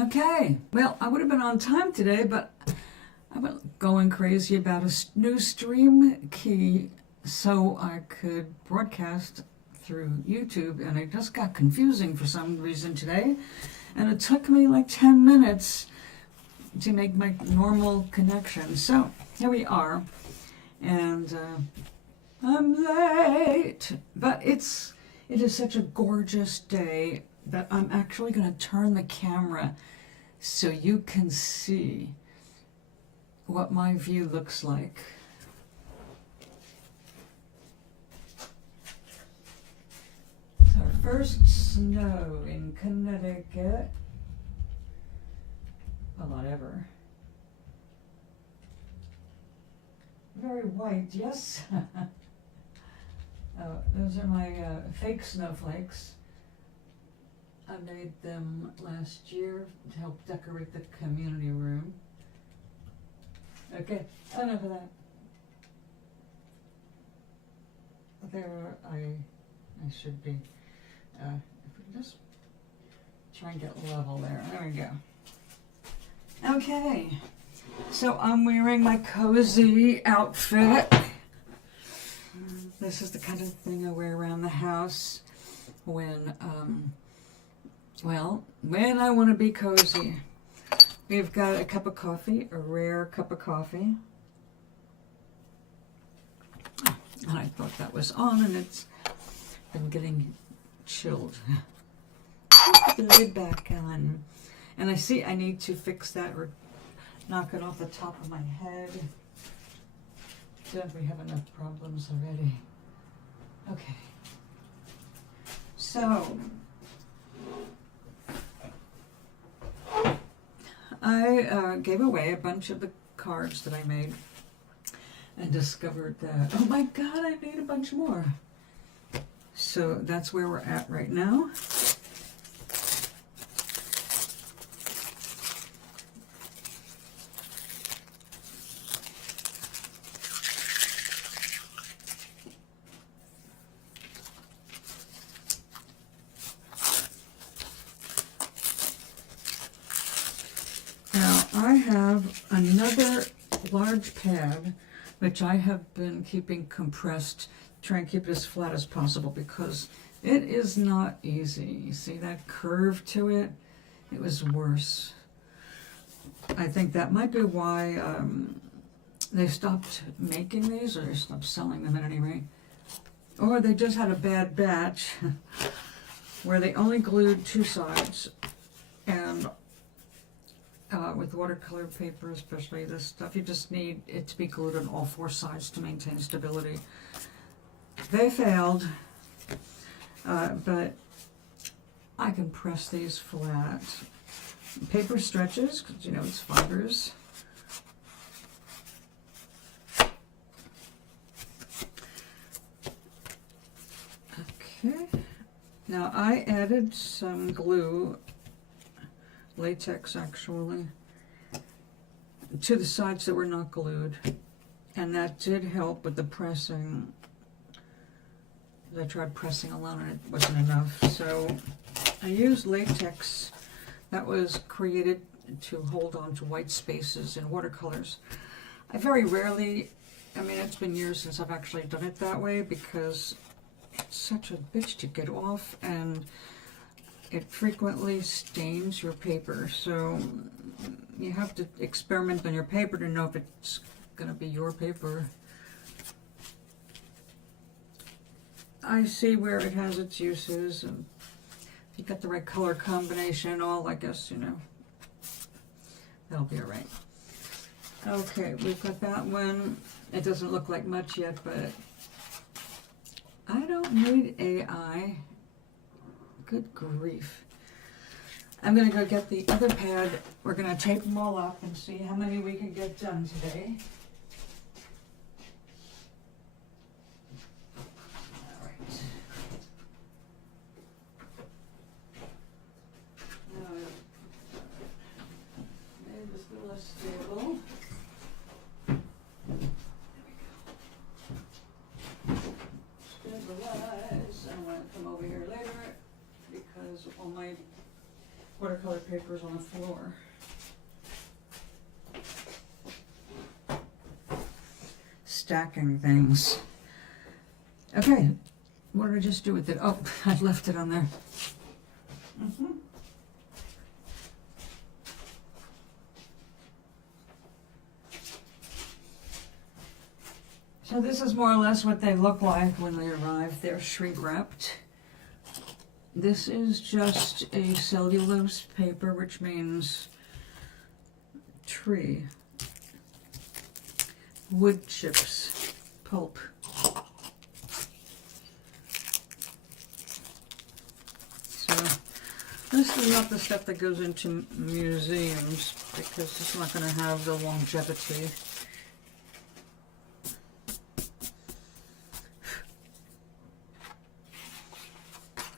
Okay, well, I would have been on time today, but I was going crazy about a new stream key so I could broadcast through YouTube, and it just got confusing for some reason today, and it took me like 10 minutes to make my normal connection. So here we are, and I'm late, but it is such a gorgeous day that I'm actually going to turn the camera so you can see what my view looks like. It's our first snow in Connecticut. Well, not ever. Very white, yes. Those are my fake snowflakes. I made them last year to help decorate the community room. Okay, enough of that. There, I should be, if we can just try and get level there. There we go. Okay, so I'm wearing my cozy outfit. This is the kind of thing I wear around the house when I want to be cozy. We've got a cup of coffee, a rare cup of coffee. And I thought that was on, and it's been getting chilled. Put the lid back on. And I see I need to fix that or knock it off the top of my head. Don't we have enough problems already? Okay. So, I gave away a bunch of the cards that I made and discovered that, oh my God, I need a bunch more. So that's where we're at right now. I have another large pad, which I have been keeping compressed, try and keep it as flat as possible because it is not easy. You see that curve to it? It was worse. I think that might be why they stopped making these, or they stopped selling them at any rate. Or they just had a bad batch where they only glued two sides, and with watercolor paper, especially this stuff, you just need it to be glued on all four sides to maintain stability. They failed, but I can press these flat. Paper stretches, because you know it's fibers. Okay, now I added some glue, latex actually, to the sides that were not glued, and that did help with the pressing. I tried pressing alone and it wasn't enough, so I used latex that was created to hold on to white spaces in watercolors. I very rarely, I mean, it's been years since I've actually done it that way because it's such a bitch to get off, and it frequently stains your paper, so you have to experiment on your paper to know if it's going to be your paper. I see where it has its uses, and if you got the right color combination and all, I guess, you know, that'll be alright. Okay, we've got that one. It doesn't look like much yet, but I don't need AI. Good grief. I'm going to go get the other pad. We're going to tape them all up and see how many we can get done today. All right. Now, made this a little less stable. There we go. Stabilize. watercolor papers on the floor. Stacking things. Okay, what did I just do with it? Oh, I left it on there. So this is more or less what they look like when they arrive. They're shrink wrapped. This is just a cellulose paper, which means tree. Wood chips, pulp. So this is not the stuff that goes into museums because it's not going to have the longevity.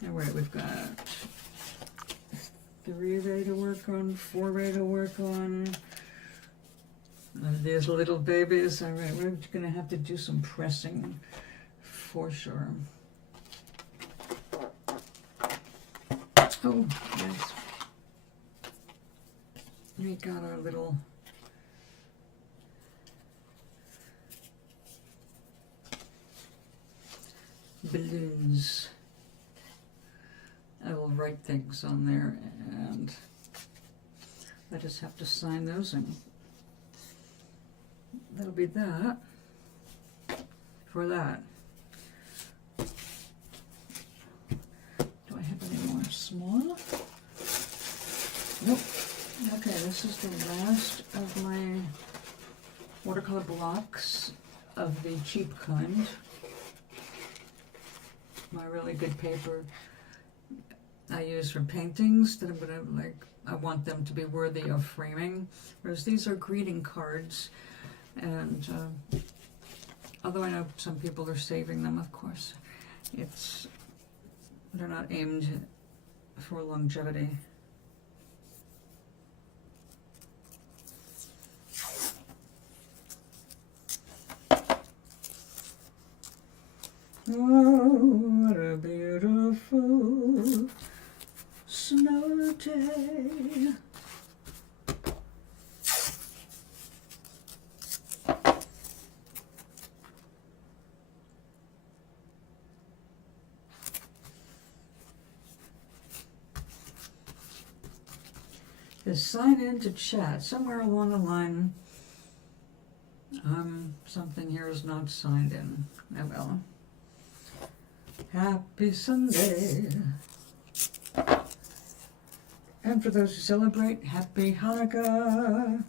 Alright, we've got 3-way to work on, 4-way to work on. These little babies. Alright, we're going to have to do some pressing for sure. Oh, yes. We got our little balloons. I will write things on there, and I just have to sign those, and that'll be that for that. Do I have any more small? Nope. Okay, this is the last of my watercolor blocks of the cheap kind. My really good paper I use for paintings that I'm gonna I want them to be worthy of framing. Whereas these are greeting cards, and although I know some people are saving them, of course, they're not aimed for longevity. Oh, what a beautiful snow day. Is sign in to chat. Somewhere along the line, something here is not signed in. Oh well. Happy Sunday. And for those who celebrate, Happy Hanukkah.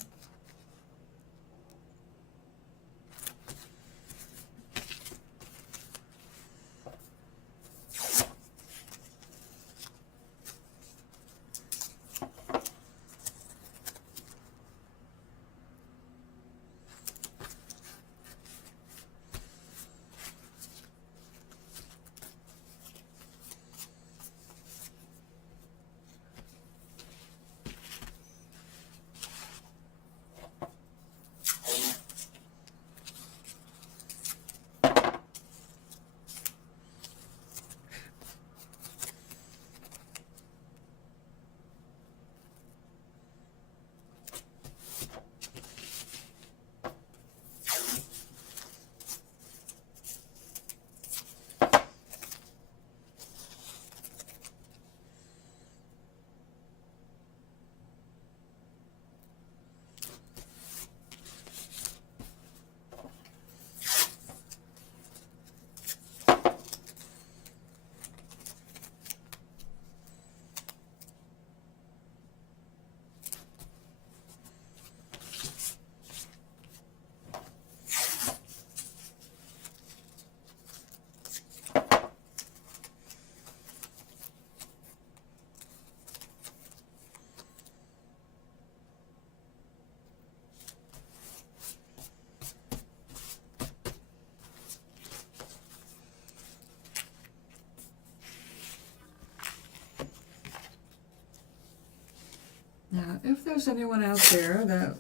Now, if there's anyone out there that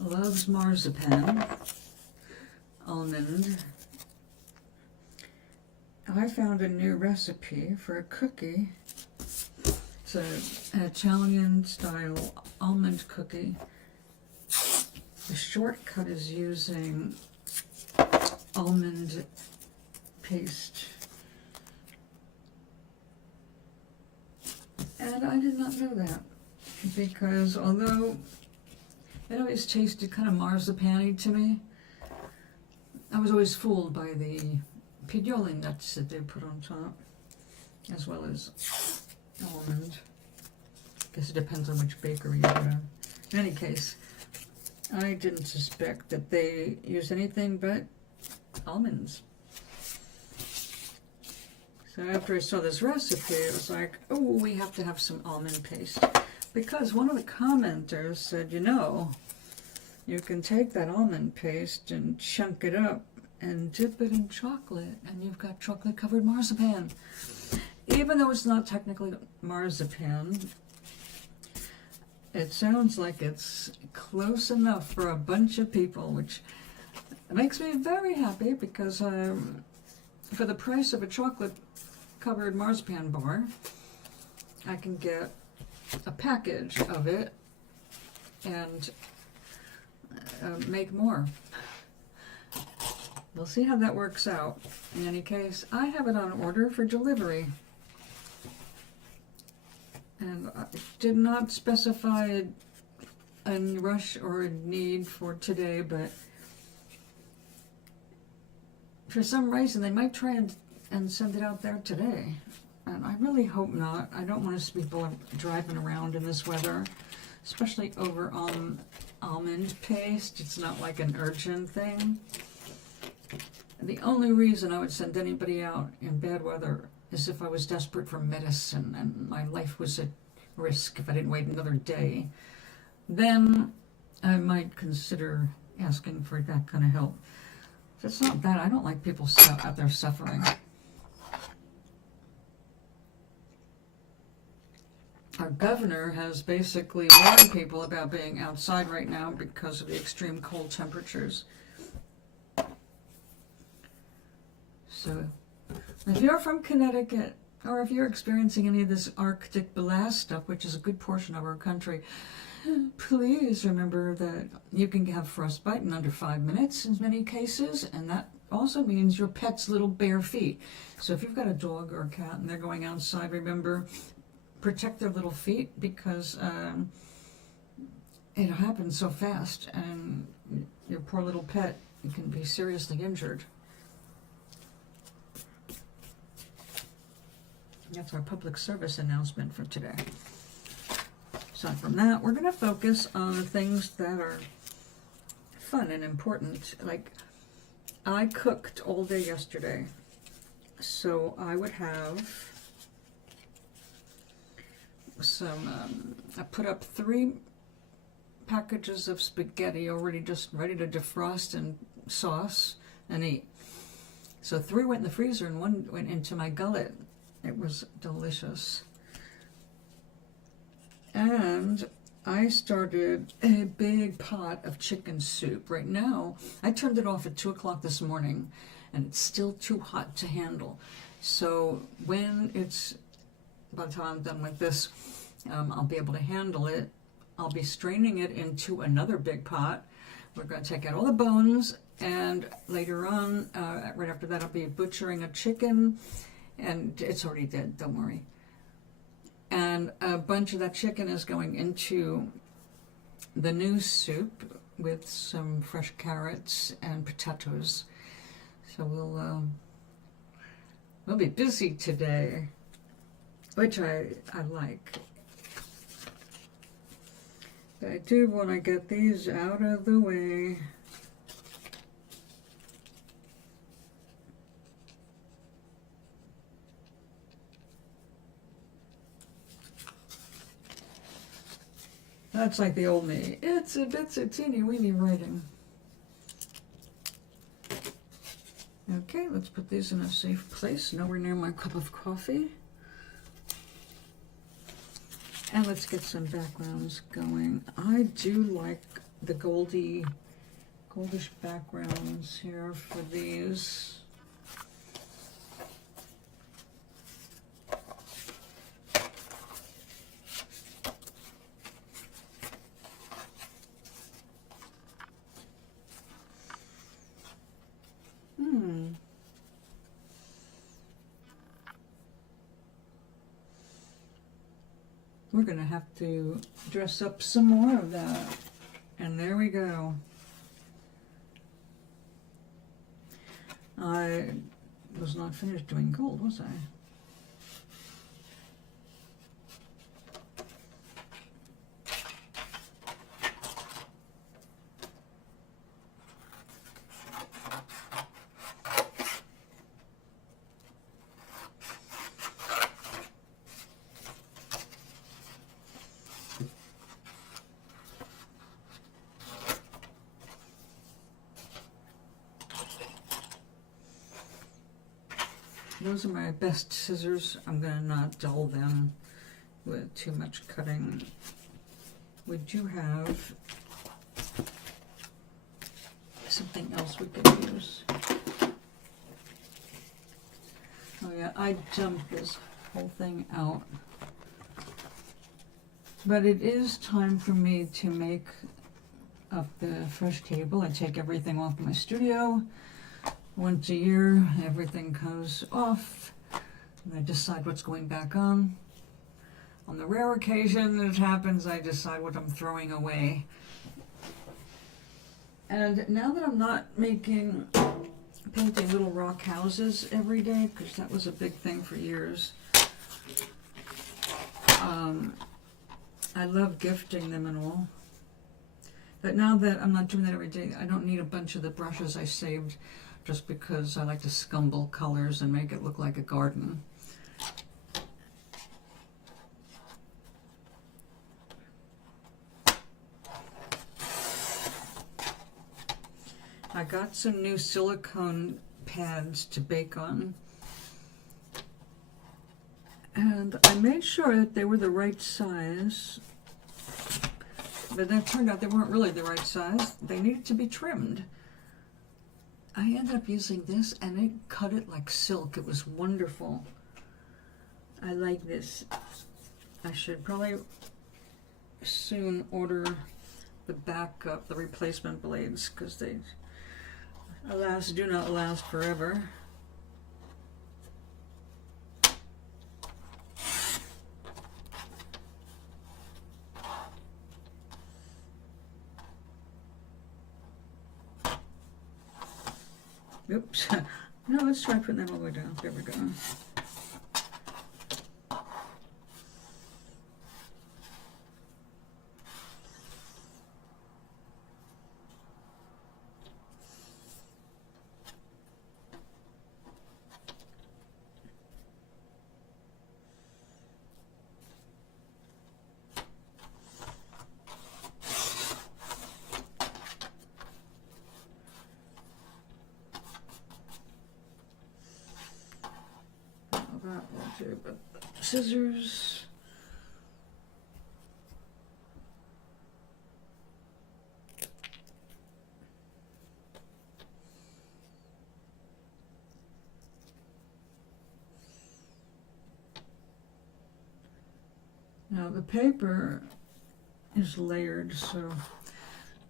loves marzipan, almond, I found a new recipe for a cookie. It's an Italian style almond cookie. The shortcut is using almond paste. And I did not know that, because although it always tasted kind of marzipan-y to me, I was always fooled by the pignoli nuts that they put on top, as well as almond. I guess it depends on which bakery you go to. In any case, I didn't suspect that they use anything but almonds. So after I saw this recipe, it was like, oh, we have to have some almond paste. Because one of the commenters said, you know, you can take that almond paste and chunk it up and dip it in chocolate, and you've got chocolate-covered marzipan. Even though it's not technically marzipan, it sounds like it's close enough for a bunch of people, which makes me very happy, because for the price of a chocolate-covered marzipan bar, I can get a package of it and make more. We'll see how that works out. In any case, I have it on order for delivery. And I did not specify a rush or a need for today, but for some reason they might try and send it out there today. And I really hope not. I don't want to see people driving around in this weather, especially over almond paste. It's not like an urgent thing. The only reason I would send anybody out in bad weather is if I was desperate for medicine and my life was at risk if I didn't wait another day. Then I might consider asking for that kind of help. If it's not that, I don't like people out there suffering. Our governor has basically warned people about being outside right now because of the extreme cold temperatures. So, if you're from Connecticut, or if you're experiencing any of this Arctic blast stuff, which is a good portion of our country, please remember that you can have frostbite in under 5 minutes in many cases, and that also means your pet's little bare feet. So if you've got a dog or a cat and they're going outside, remember, protect their little feet, because it happens so fast, and your poor little pet can be seriously injured. That's our public service announcement for today. Aside from that, we're going to focus on the things that are fun and important. Like, I cooked all day yesterday, so I would have some, I put up 3 packages of spaghetti already just ready to defrost and sauce and eat. So 3 went in the freezer and 1 went into my gullet. It was delicious. And I started a big pot of chicken soup. Right now, I turned it off at 2 o'clock this morning, and it's still too hot to handle. So when it's, by the time I'm done with this, I'll be able to handle it. I'll be straining it into another big pot. We're going to take out all the bones, and later on, right after that, I'll be butchering a chicken. And it's already dead, don't worry. And a bunch of that chicken is going into the new soup with some fresh carrots and potatoes. So we'll be busy today, which I like. But I do want to get these out of the way. That's like the old me. It's a teeny weeny writing. Okay, let's put these in a safe place, nowhere near my cup of coffee. And let's get some backgrounds going. I do like the goldish backgrounds here for these. we're going to have to dress up some more of that. And there we go. I was not finished doing gold, was I? Those are my best scissors. I'm going to not dull them with too much cutting. We do have something else we could use. Oh yeah, I dumped this whole thing out. But it is time for me to make up the fresh table. I take everything off my studio. Once a year, everything goes off, and I decide what's going back on. On the rare occasion it happens, I decide what I'm throwing away. And now that I'm not painting little rock houses every day, because that was a big thing for years, I love gifting them and all. But now that I'm not doing that every day, I don't need a bunch of the brushes I saved just because I like to scumble colors and make it look like a garden. I got some new silicone pads to bake on, and I made sure that they were the right size, but then it turned out they weren't really the right size. They needed to be trimmed. I ended up using this, and it cut it like silk. It was wonderful. I like this. I should probably soon order the backup, the replacement blades, because they, alas, do not last forever. Oops. No, let's try putting that all the way down. There we go. That will do, but scissors. Now the paper is layered, so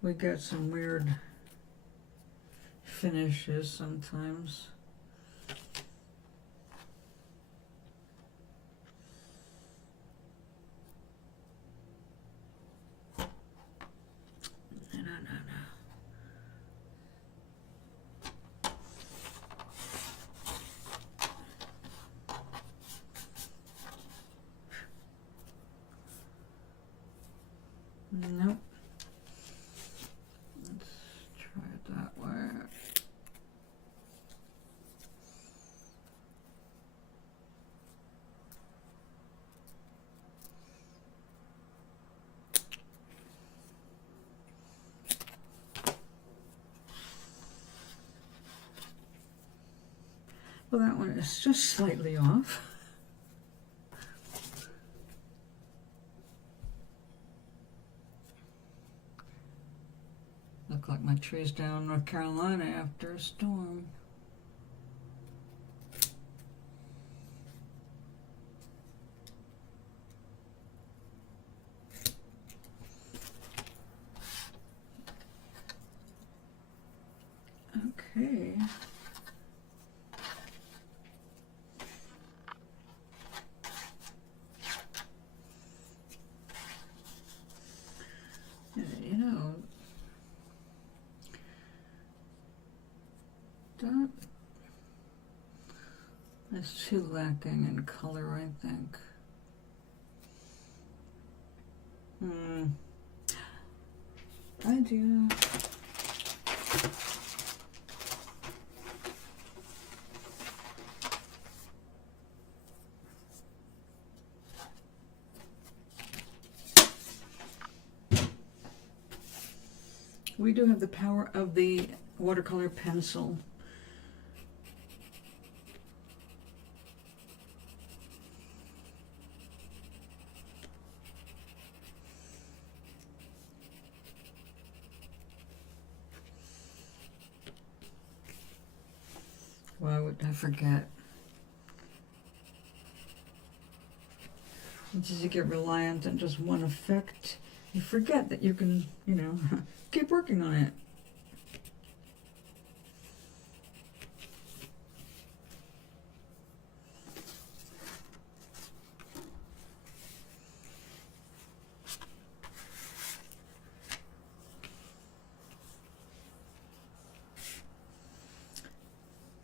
we get some weird finishes sometimes. Nope. Let's try it that way. Well, that one is just slightly off. Look like my trees down in North Carolina after a storm. Okay. that. That's too lacking in color, I think. Idea. We do have the power of the watercolor pencil. Why would I forget? Once you get reliant on just one effect, you forget that you can, you know, keep working on it.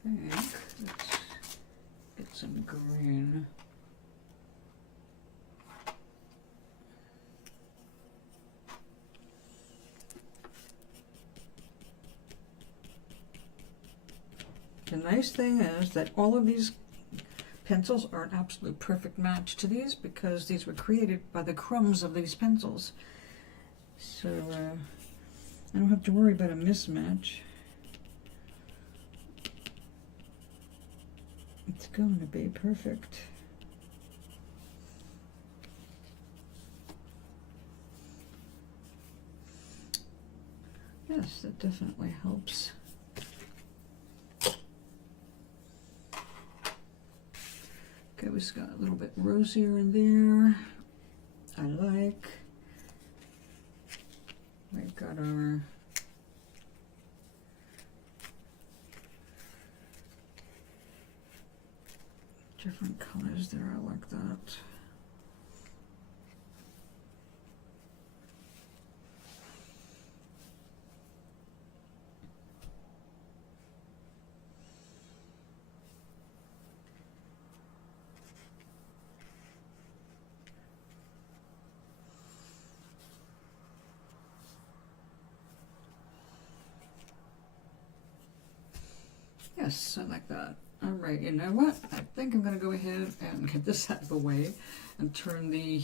Let's get some green. The nice thing is that all of these pencils are an absolute perfect match to these because these were created by the crumbs of these pencils. So I don't have to worry about a mismatch. It's going to be perfect. Yes, that definitely helps. Okay, we just got a little bit rosier in there. I like. We've got our different colors there. I like that. Yes, I like that. All right, you know what? I think I'm going to go ahead and get this out of the way and turn the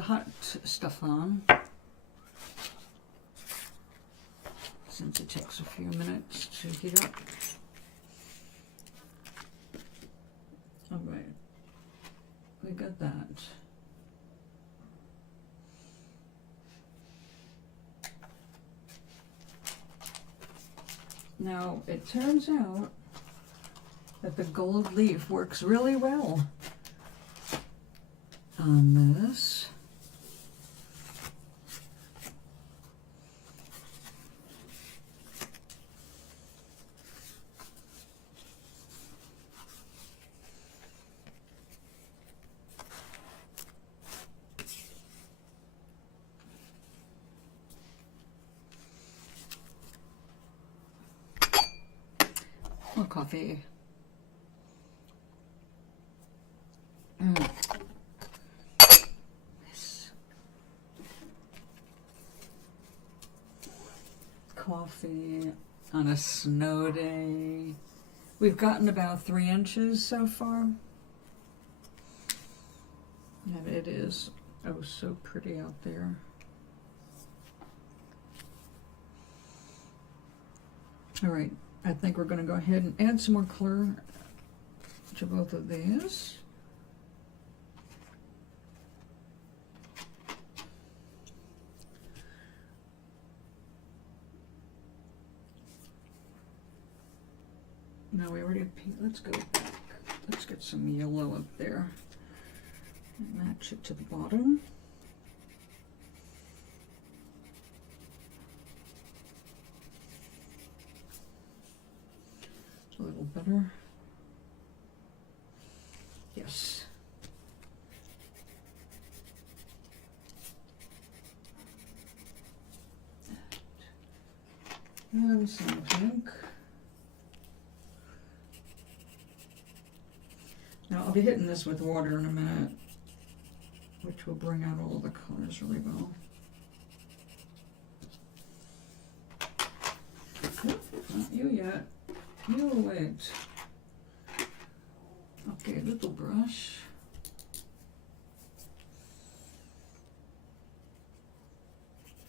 hot stuff on. Since it takes a few minutes to heat up. All right, we got that. Now, it turns out that the gold leaf works really well on this. More coffee. Yes. Coffee on a snow day. We've gotten about 3 inches so far. And it is oh so pretty out there. All right. I think we're going to go ahead and add some more color to both of these. No, we already have pink. Let's go back. Let's get some yellow up there and match it to the bottom. A little better. Yes. And some pink. Now I'll be hitting this with water in a minute, which will bring out all the colors really well. Nope, not you yet. You wait. Okay, little brush.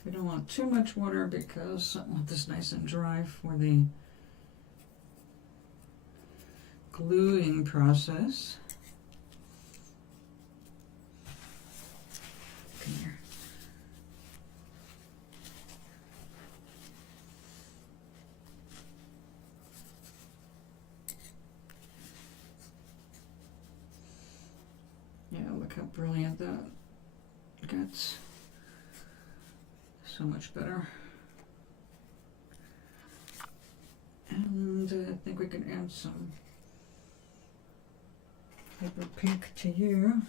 We don't want too much water because I want this nice and dry for the gluing process. Come here. Yeah, look how brilliant that gets. So much better. And I think we can add some hyper pink to you.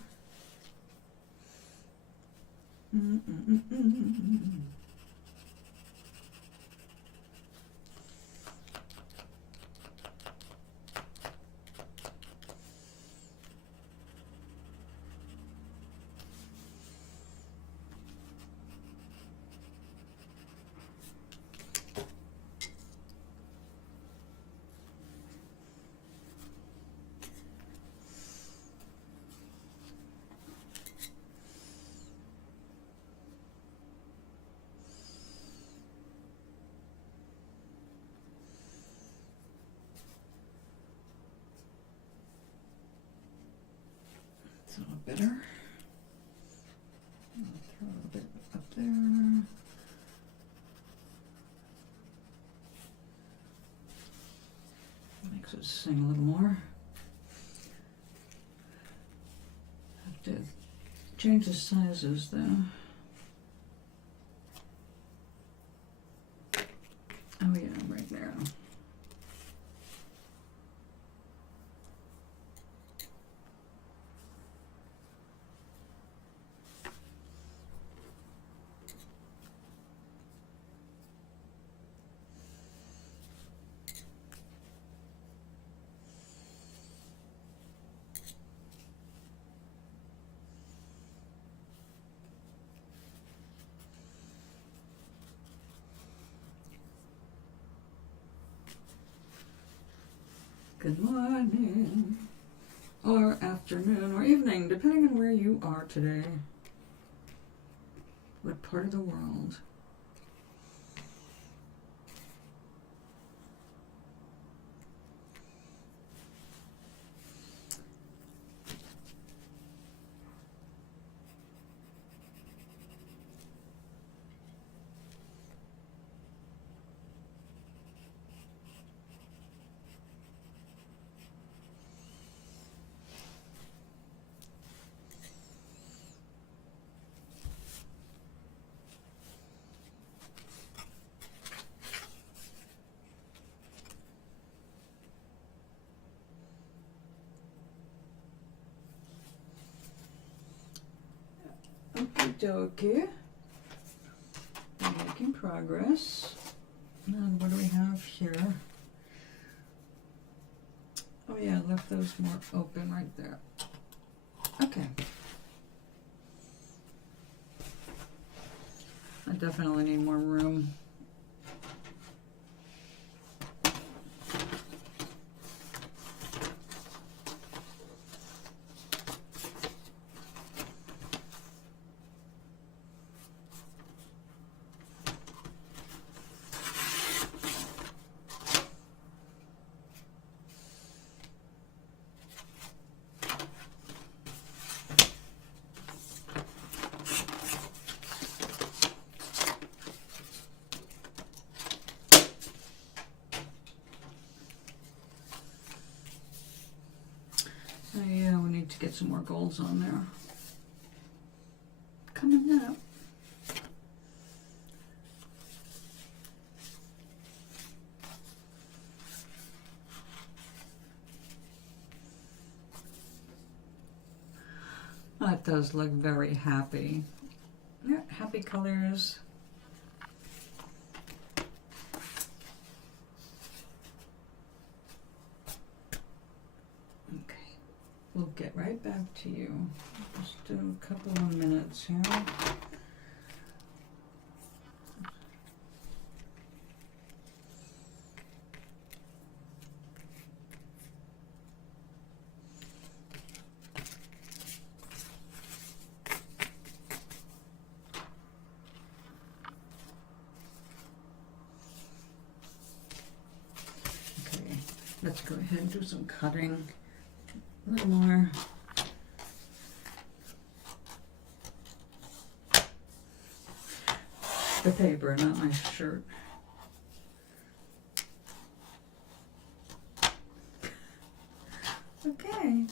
It's a little bitter. I'll throw a little bit up there. Makes it sing a little more. Have to change the sizes though. Oh yeah, right there. Good morning, or afternoon, or evening, depending on where you are today. What part of the world? Okay, making progress. And what do we have here? Oh yeah, I left those more open right there. Okay. I definitely need more room. Yeah, we need to get some more golds on there. Coming up. That does look very happy. Yeah, happy colors. Okay. We'll get right back to you. Just do a couple of minutes here. Okay, let's go ahead and do some cutting. A little more. The paper, not my shirt. Okay.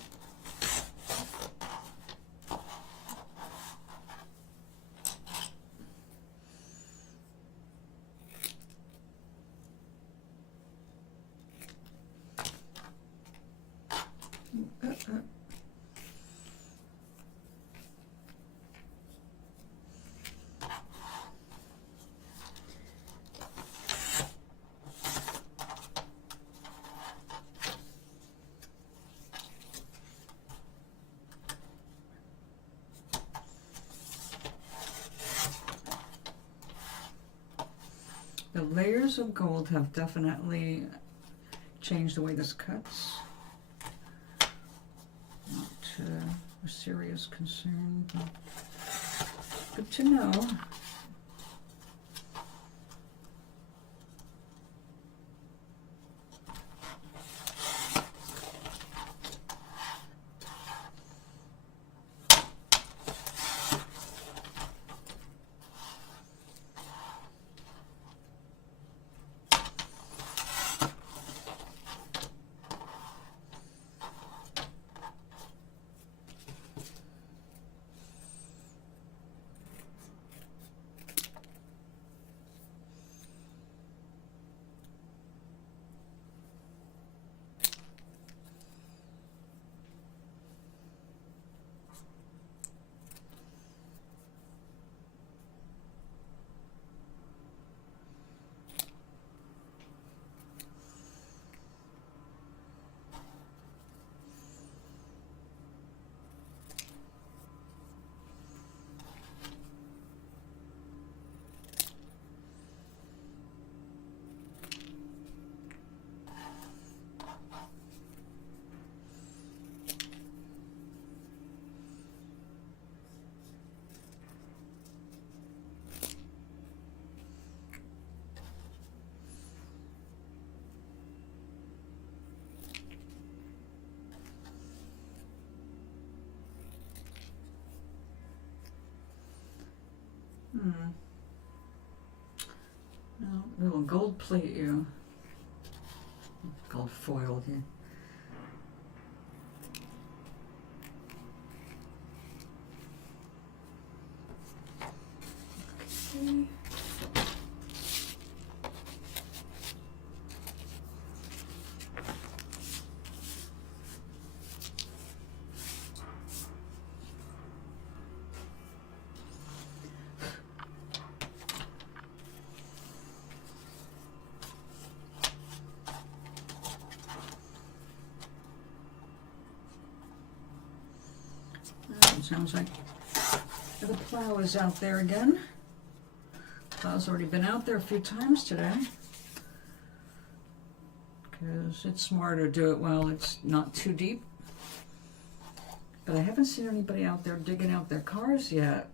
The layers of gold have definitely changed the way this cuts. Not a serious concern, but good to know. Well, we'll gold plate you. Gold foiled you. Okay. Sounds like the plow is out there again. Plow's already been out there a few times today. Because it's smarter to do it while it's not too deep. But I haven't seen anybody out there digging out their cars yet.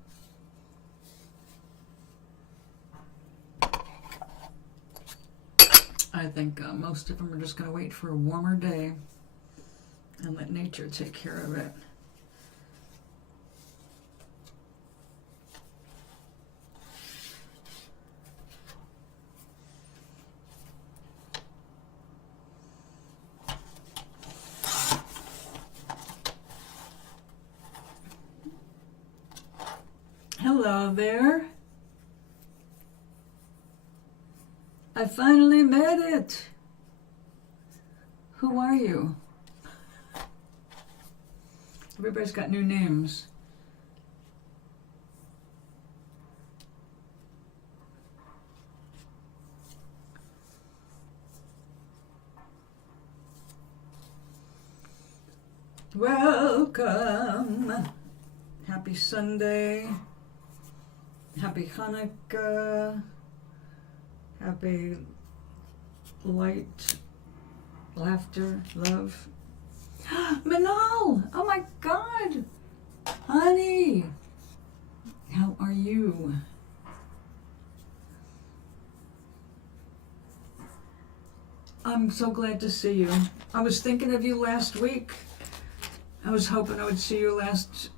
I think most of them are just going to wait for a warmer day and let nature take care of it. Hello there. I finally made it. Who are you? Everybody's got new names. Welcome. Happy Sunday. Happy Hanukkah. Happy light, laughter, love. Manal! Oh my God! Honey! How are you? I'm so glad to see you. I was thinking of you last week. I was hoping I would see you last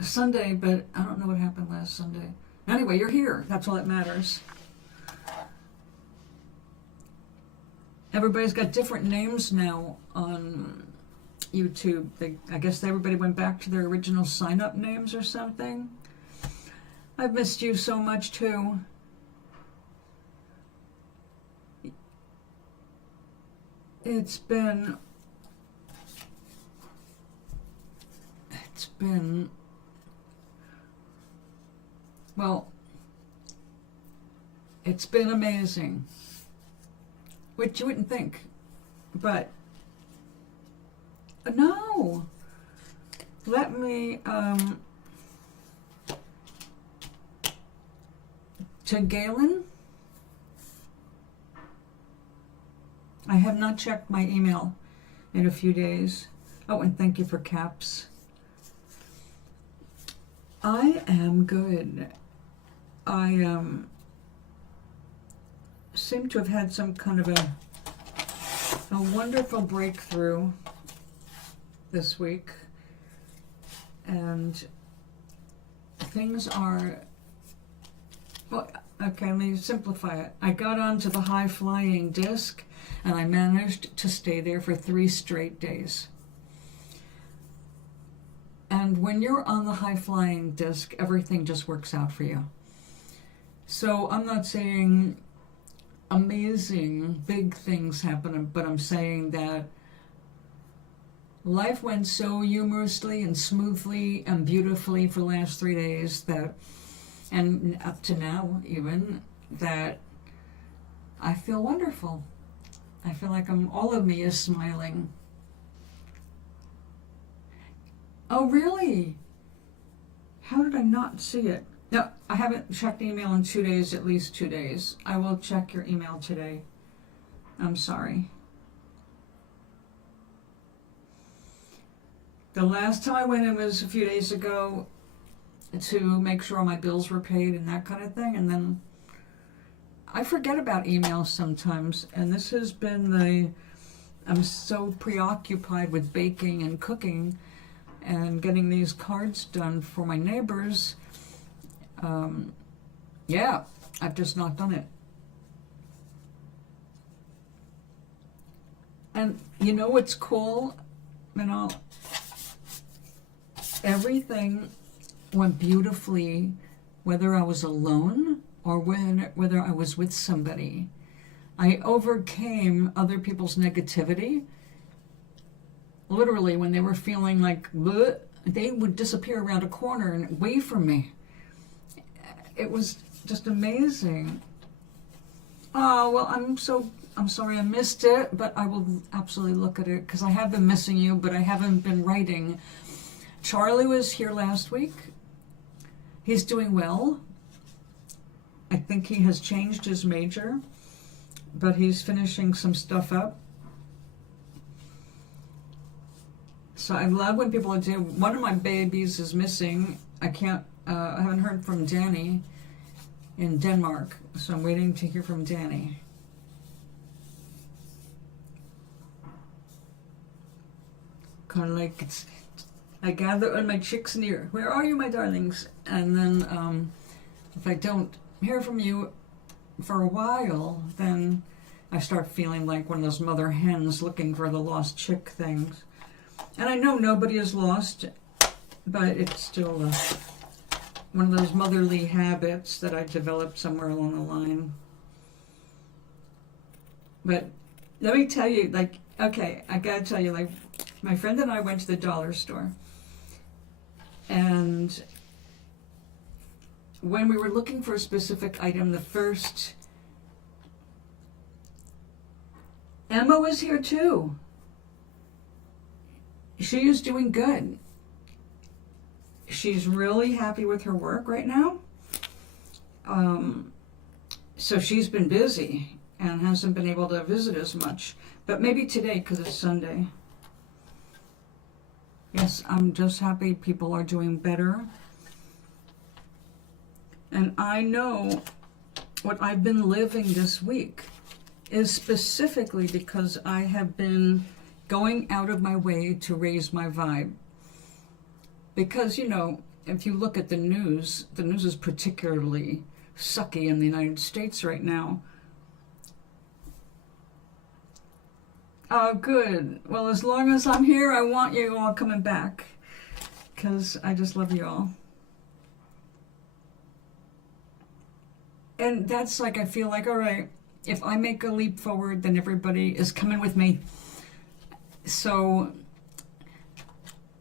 Sunday, but I don't know what happened last Sunday. Anyway, you're here. That's all that matters. Everybody's got different names now on YouTube. I guess everybody went back to their original sign-up names or something. I've missed you so much too. It's been amazing, which you wouldn't think, but no. Let me to Galen. I have not checked my email in a few days. Oh, and thank you for caps. I am good. I seem to have had some kind of a wonderful breakthrough this week, and things are, well, okay, let me simplify it. I got onto the high-flying disc, and I managed to stay there for 3 straight days. And when you're on the high-flying disc, everything just works out for you. So I'm not saying amazing big things happen, but I'm saying that life went so humorously and smoothly and beautifully for the last 3 days that, and up to now even, that I feel wonderful. I feel like all of me is smiling. Oh, really? How did I not see it? No, I haven't checked email in 2 days, at least 2 days. I will check your email today. I'm sorry. The last time I went in was a few days ago to make sure all my bills were paid and that kind of thing, and then I forget about emails sometimes, and this has been I'm so preoccupied with baking and cooking and getting these cards done for my neighbors. Yeah, I've just not done it. And you know what's cool? Everything went beautifully, whether I was alone or whether I was with somebody. I overcame other people's negativity. Literally, when they were feeling like, bleh, they would disappear around a corner and away from me. It was just amazing. Oh, well, I'm sorry I missed it, but I will absolutely look at it because I have been missing you, but I haven't been writing. Charlie was here last week. He's doing well. I think he has changed his major, but he's finishing some stuff up. So I love when people do. One of my babies is missing. I haven't heard from Danny in Denmark, so I'm waiting to hear from Danny. Kind of like I gather all my chicks near. Where are you, my darlings? And then if I don't hear from you for a while, then I start feeling like one of those mother hens looking for the lost chick things. And I know nobody is lost, but it's still one of those motherly habits that I developed somewhere along the line. But let me tell you, I gotta tell you, my friend and I went to the dollar store, and when we were looking for a specific item, Emma was here too. she is doing good. She's really happy with her work right now. So she's been busy and hasn't been able to visit as much. But maybe today, because it's Sunday. Yes, I'm just happy people are doing better. And I know what I've been living this week is specifically because I have been going out of my way to raise my vibe. Because, you know, if you look at the news is particularly sucky in the United States right now. Oh, good. Well, as long as I'm here, I want you all coming back. Because I just love you all. And that's like, I feel like, all right, if I make a leap forward, then everybody is coming with me. So,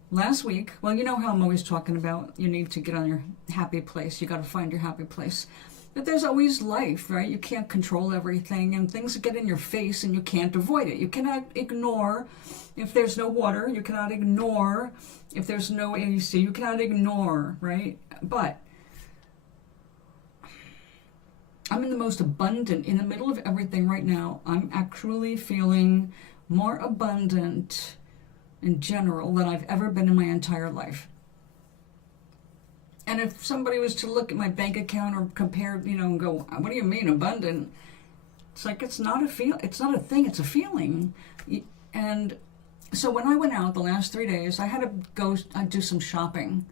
last week, well, you know how I'm always talking about you need to get on your happy place. You got to find your happy place. But there's always life, right? You can't control everything, and things get in your face, and you can't avoid it. You cannot ignore if there's no water. You cannot ignore if there's no AC. You cannot ignore, right? But I'm in the most abundant, in the middle of everything right now. I'm actually feeling more abundant in general than I've ever been in my entire life. And if somebody was to look at my bank account or compare, you know, and go, what do you mean abundant? It's like, it's not a thing, it's a feeling. And so when I went out the last 3 days, I had to go, I'd do some shopping.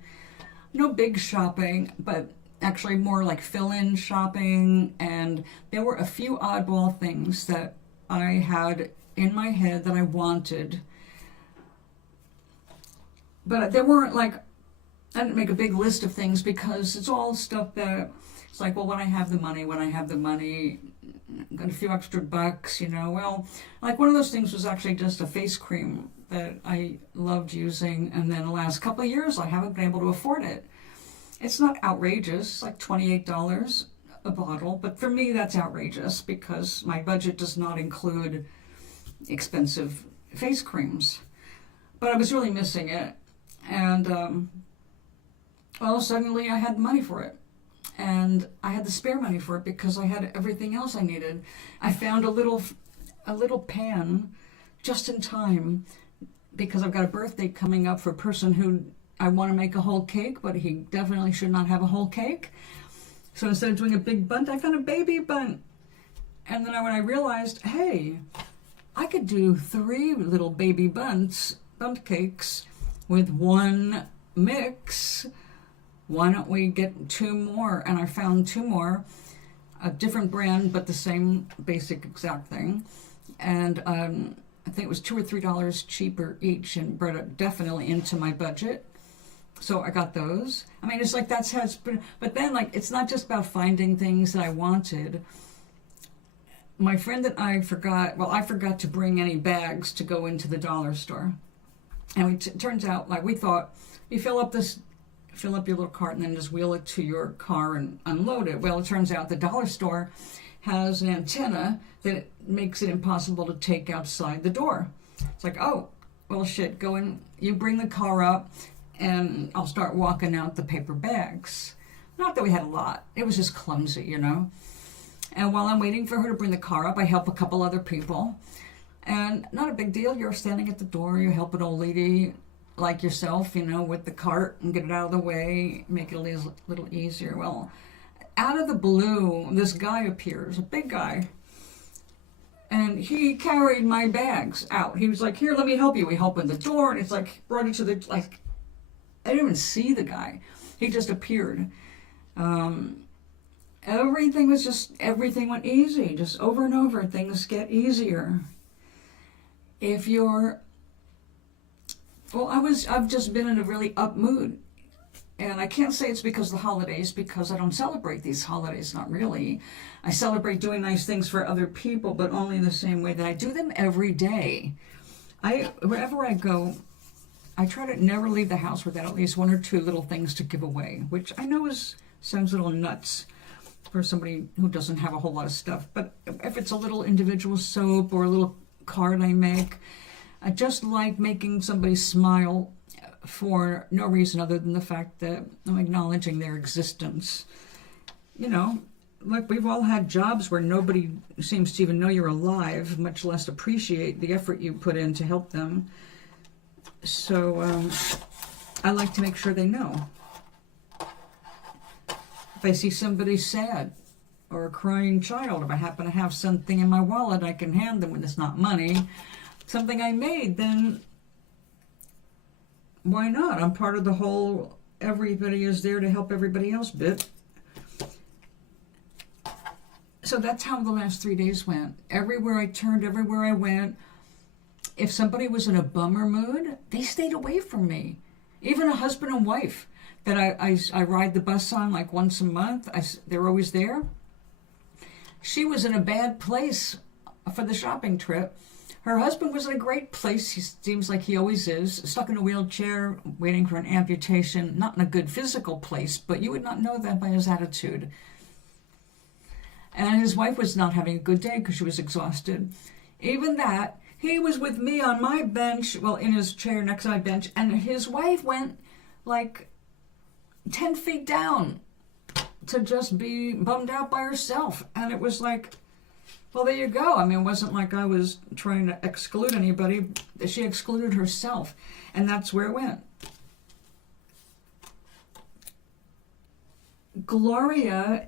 No big shopping, but actually more like fill-in shopping. And there were a few oddball things that I had in my head that I wanted. But there weren't like, I didn't make a big list of things because it's all stuff that it's like, well, when I have the money, got a few extra bucks, you know. Well, like one of those things was actually just a face cream that I loved using, and then the last couple of years I haven't been able to afford it. It's not outrageous, it's like $28 a bottle, but for me that's outrageous because my budget does not include expensive face creams. But I was really missing it, and well, suddenly I had money for it. And I had the spare money for it because I had everything else I needed. I found a little pan just in time because I've got a birthday coming up for a person who I want to make a whole cake, but he definitely should not have a whole cake. So instead of doing a big bundt, I found a baby bundt. And then when I realized, hey, I could do 3 little baby bundt cakes with one mix. Why don't we get 2 more? And I found 2 more, a different brand, but the same basic exact thing. And I think it was $2 or $3 cheaper each and brought it definitely into my budget. So I got those. I mean, it's like that's how it's been. But then, like, it's not just about finding things that I wanted. My friend and I forgot to bring any bags to go into the dollar store. And it turns out, like, we thought, you fill up your little cart and then just wheel it to your car and unload it. Well, it turns out the dollar store has an antenna that makes it impossible to take outside the door. It's like, oh, well, shit, go in, you bring the car up and I'll start walking out the paper bags. Not that we had a lot. It was just clumsy, you know. And while I'm waiting for her to bring the car up, I help a couple other people. And not a big deal. You're standing at the door, you help an old lady like yourself, you know, with the cart and get it out of the way, make it a little easier. Well, out of the blue, this guy appears, a big guy, and he carried my bags out. He was like, here, let me help you. We opened the door, and it's like, brought it to the, like, I didn't even see the guy. He just appeared. Everything went easy, just over and over. Things get easier. If you're, well, I've just been in a really up mood. And I can't say it's because of the holidays, because I don't celebrate these holidays, not really. I celebrate doing nice things for other people, but only the same way that I do them every day. Wherever I go, I try to never leave the house without at least 1 or 2 little things to give away, which I know sounds a little nuts for somebody who doesn't have a whole lot of stuff. But if it's a little individual soap or a little card I make, I just like making somebody smile for no reason other than the fact that I'm acknowledging their existence. You know, look, we've all had jobs where nobody seems to even know you're alive, much less appreciate the effort you put in to help them. So I like to make sure they know. If I see somebody sad or a crying child, if I happen to have something in my wallet I can hand them when it's not money, something I made, then why not? I'm part of the whole everybody is there to help everybody else bit. So that's how the last 3 days went. Everywhere I turned, everywhere I went, if somebody was in a bummer mood, they stayed away from me. Even a husband and wife that I ride the bus on like once a month, they're always there. She was in a bad place for the shopping trip. Her husband was in a great place. He seems like he always is, stuck in a wheelchair, waiting for an amputation, not in a good physical place, but you would not know that by his attitude. And his wife was not having a good day because she was exhausted. Even that, he was with me on my bench, well, in his chair next to my bench, and his wife went like 10 feet down to just be bummed out by herself. And it was like, well, there you go. I mean, it wasn't like I was trying to exclude anybody. She excluded herself, and that's where it went. Gloria,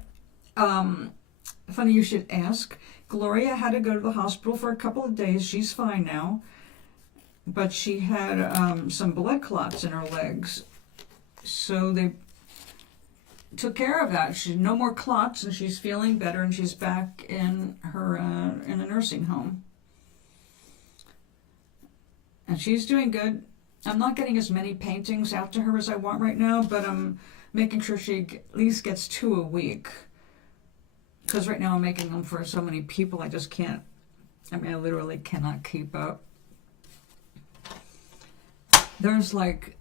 funny you should ask. Gloria had to go to the hospital for a couple of days. She's fine now. But she had some blood clots in her legs. So they took care of that. She no more clots, and she's feeling better, and she's back in her in a nursing home. And she's doing good. I'm not getting as many paintings out to her as I want right now, but I'm making sure she at least gets 2 a week. Because right now I'm making them for so many people, I just can't. I mean, I literally cannot keep up. There's like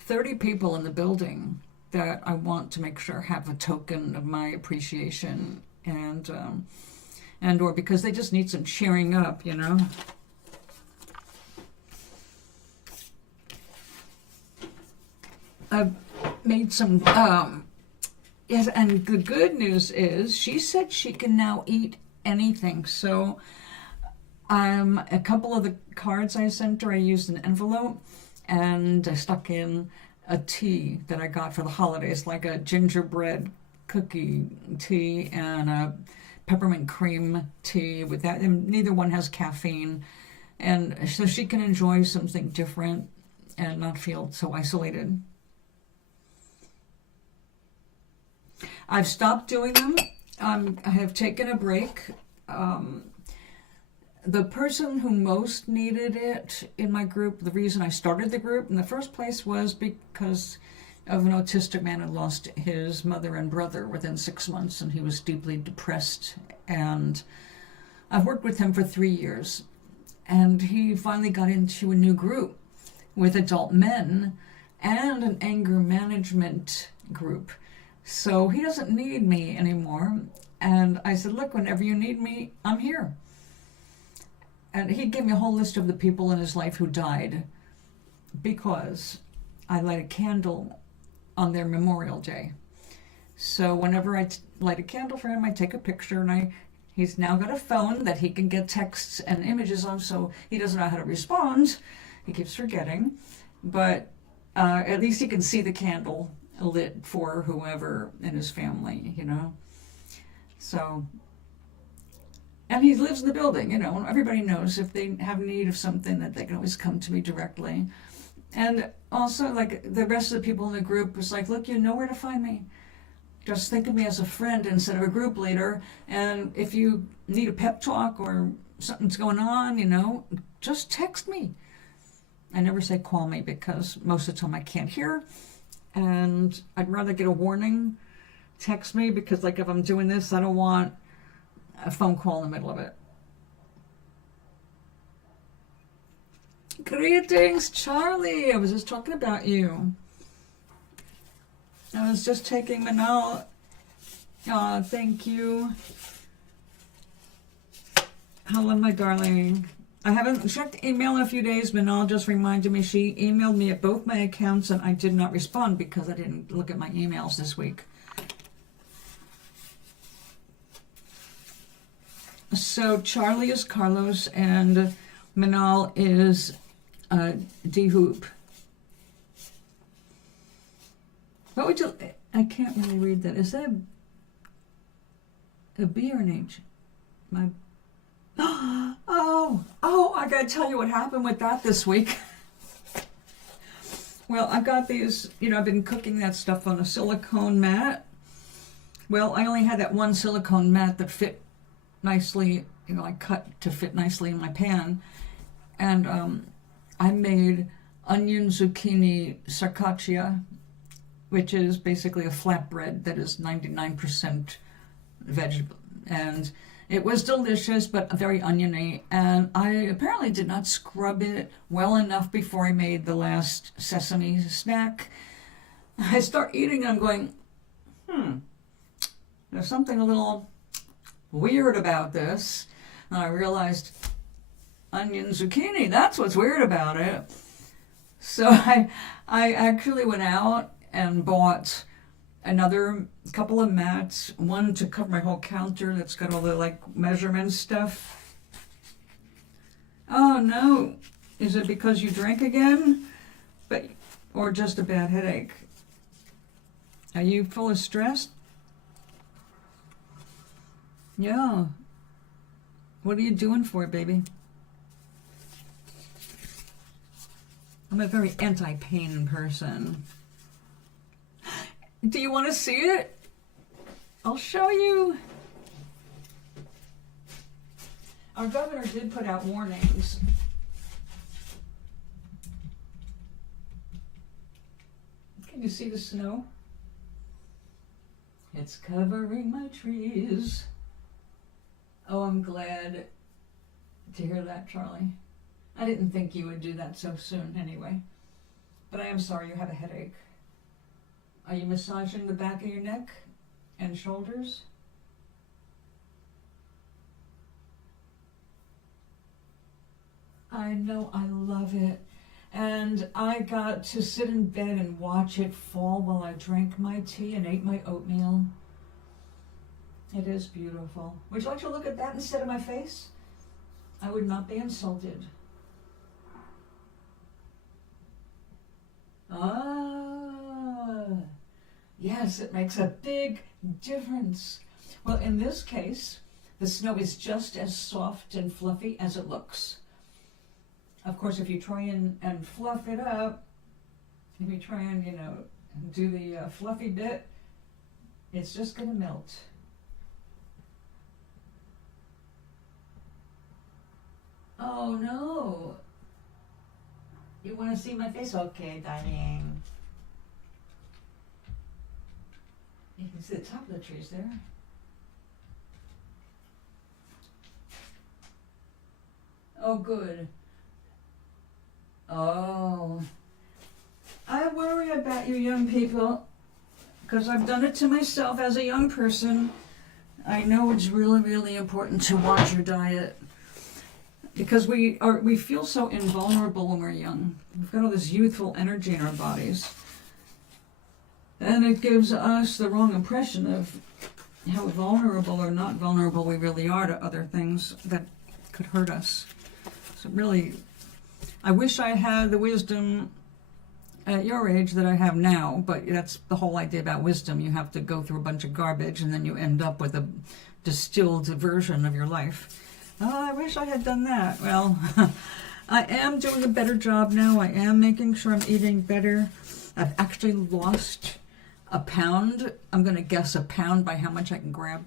30 people in the building that I want to make sure have a token of my appreciation, and or because they just need some cheering up, you know. I've made some, yes, and the good news is she said she can now eat anything. So a couple of the cards I sent her, I used an envelope, and I stuck in a tea that I got for the holidays, like a gingerbread cookie tea and a peppermint cream tea with that. And neither one has caffeine. And so she can enjoy something different and not feel so isolated. I've stopped doing them. I have taken a break. The person who most needed it in my group, the reason I started the group in the first place was because of an autistic man who lost his mother and brother within 6 months, and he was deeply depressed. And I've worked with him for 3 years, and he finally got into a new group with adult men and an anger management group. So he doesn't need me anymore. And I said, look, whenever you need me, I'm here. And he gave me a whole list of the people in his life who died because I light a candle on their Memorial Day. So whenever I light a candle for him, I take a picture, and he's now got a phone that he can get texts and images on, so he doesn't know how to respond. He keeps forgetting. But at least he can see the candle lit for whoever in his family, you know. So... and he lives in the building, you know, and everybody knows if they have need of something that they can always come to me directly. And also, like, the rest of the people in the group was like, look, you know where to find me. Just think of me as a friend instead of a group leader. And if you need a pep talk or something's going on, you know, just text me. I never say call me because most of the time I can't hear. And I'd rather get a warning. Text me because, like, if I'm doing this, I don't want a phone call in the middle of it. Greetings, Charlie. I was just talking about you. I was just taking Manal. Oh, thank you. Hello, my darling. I haven't checked email in a few days. Manal just reminded me. She emailed me at both my accounts, and I did not respond because I didn't look at my emails this week. So Charlie is Carlos, and Manal is D-Hoop. What would you... I can't really read that. Is that a B or an H? My... Oh, I gotta tell you what happened with that this week. Well, I've got these, I've been cooking that stuff on a silicone mat. Well, I only had that one silicone mat that fit nicely, I cut to fit nicely in my pan. And I made onion zucchini sarcaccia, which is basically a flatbread that is 99% vegetable. And it was delicious, but very oniony, and I apparently did not scrub it well enough before I made the last sesame snack. I start eating and I'm going, there's something a little weird about this. And I realized onion zucchini, that's what's weird about it. So I actually went out and bought another couple of mats, one to cover my whole counter that's got all the measurement stuff. Oh no, is it because you drank again? Or just a bad headache? Are you full of stress? Yeah. What are you doing for it, baby? I'm a very anti-pain person. Do you want to see it? I'll show you. Our governor did put out warnings. Can you see the snow? It's covering my trees. Oh, I'm glad to hear that, Charlie. I didn't think you would do that so soon anyway. But I am sorry you have a headache. Are you massaging the back of your neck and shoulders? I know, I love it. And I got to sit in bed and watch it fall while I drank my tea and ate my oatmeal. It is beautiful. Would you like to look at that instead of my face? I would not be insulted. Yes, it makes a big difference. Well, in this case, the snow is just as soft and fluffy as it looks. Of course, if you try and fluff it up, if you try and, do the fluffy bit, it's just going to melt. Oh, no. You want to see my face? Okay, darling. You can see the top of the trees there. Oh, good. Oh. I worry about you young people because I've done it to myself as a young person. I know it's really, really important to watch your diet because we feel so invulnerable when we're young. We've got all this youthful energy in our bodies. And it gives us the wrong impression of how vulnerable or not vulnerable we really are to other things that could hurt us. So really, I wish I had the wisdom at your age that I have now, but that's the whole idea about wisdom. You have to go through a bunch of garbage and then you end up with a distilled version of your life. Oh, I wish I had done that. Well, I am doing a better job now. I am making sure I'm eating better. I've actually lost a pound. I'm going to guess a pound by how much I can grab.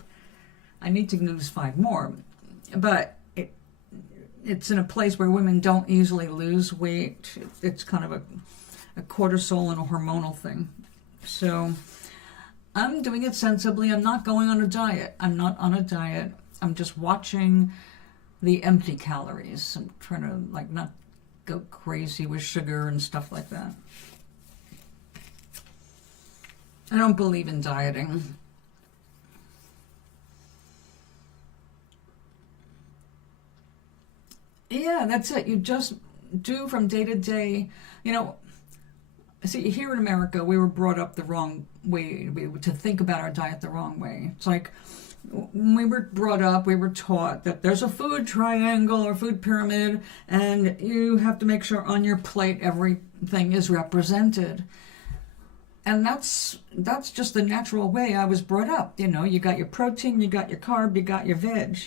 I need to lose 5 more. But it's in a place where women don't easily lose weight. It's kind of a cortisol and a hormonal thing. So I'm doing it sensibly. I'm not going on a diet. I'm not on a diet. I'm just watching the empty calories. I'm trying to not go crazy with sugar and stuff like that. I don't believe in dieting. Yeah, that's it. You just do from day to day. You know, see, here in America, we were brought up the wrong way, to think about our diet the wrong way. It's like when we were brought up, we were taught that there's a food triangle or food pyramid, and you have to make sure on your plate everything is represented. And that's just the natural way I was brought up. You know, you got your protein, you got your carb, you got your veg.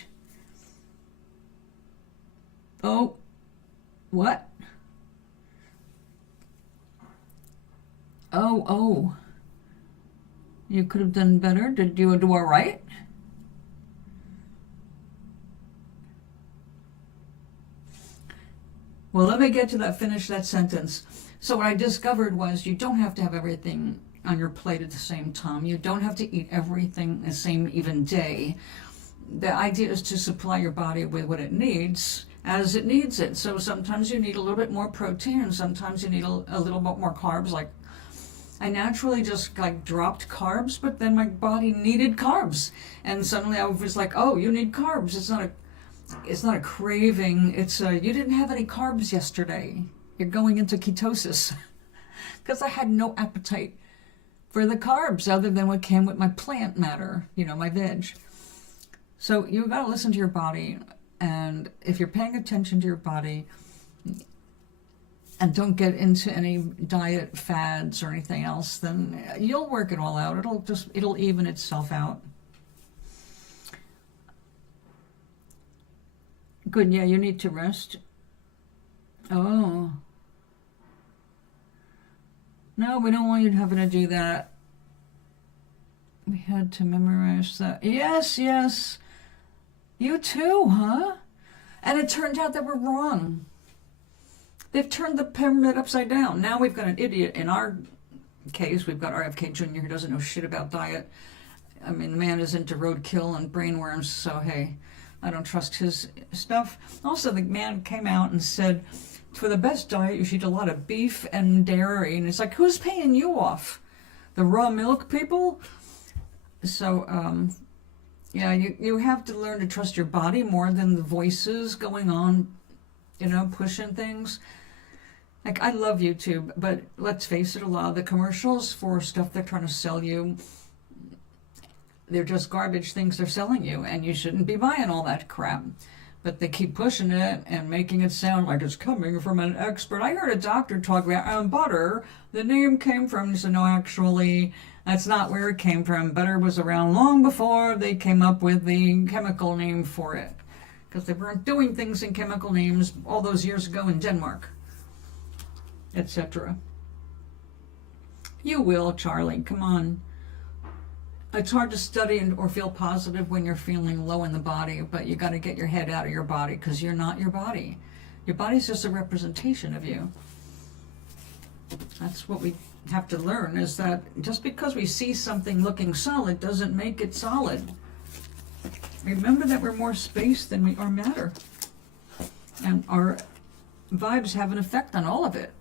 Oh, what? Oh. You could have done better. Did you do all right? Well, let me get to that, finish that sentence. So what I discovered was you don't have to have everything on your plate at the same time. You don't have to eat everything the same even day. The idea is to supply your body with what it needs as it needs it. So sometimes you need a little bit more protein, and sometimes you need a little bit more carbs. Like I naturally just like dropped carbs, but then my body needed carbs, and suddenly I was like, oh, you need carbs. It's not a craving. It's you didn't have any carbs yesterday. You're going into ketosis. Because I had no appetite for the carbs other than what came with my plant matter, you know, my veg. So you got to listen to your body, and if you're paying attention to your body and don't get into any diet fads or anything else, then you'll work it all out. It'll even itself out. Good, yeah, you need to rest. Oh. No, we don't want you having to do that. We had to memorize that. Yes. You too, huh? And it turned out that we're wrong. They've turned the pyramid upside down. Now we've got an idiot. In our case, we've got RFK Jr. who doesn't know shit about diet. I mean, the man is into roadkill and brainworms, so hey, I don't trust his stuff. Also, the man came out and said, for the best diet, you should eat a lot of beef and dairy. And it's like, who's paying you off? The raw milk people? So, yeah, you have to learn to trust your body more than the voices going on, you know, pushing things. Like, I love YouTube, but let's face it, a lot of the commercials for stuff they're trying to sell you, they're just garbage things they're selling you, and you shouldn't be buying all that crap. But they keep pushing it and making it sound like it's coming from an expert. I heard a doctor talk about butter. The name came from, so no, actually, that's not where it came from. Butter was around long before they came up with the chemical name for it, because they weren't doing things in chemical names all those years ago in Denmark, etc. You will, Charlie. Come on. It's hard to study or feel positive when you're feeling low in the body, but you got to get your head out of your body, because you're not your body. Your body's just a representation of you. That's what we have to learn, is that just because we see something looking solid doesn't make it solid. Remember that we're more space than we are matter. And our vibes have an effect on all of it.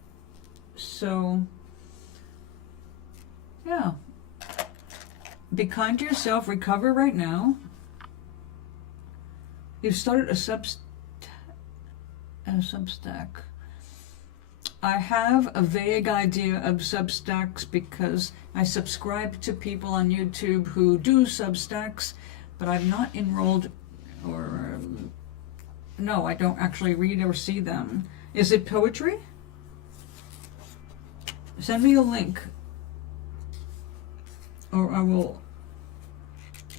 So, yeah. Be kind to yourself. Recover right now. You've started a Substack. I have a vague idea of Substacks because I subscribe to people on YouTube who do Substacks, but I'm not enrolled, or no, I don't actually read or see them. Is it poetry? Send me a link, or I will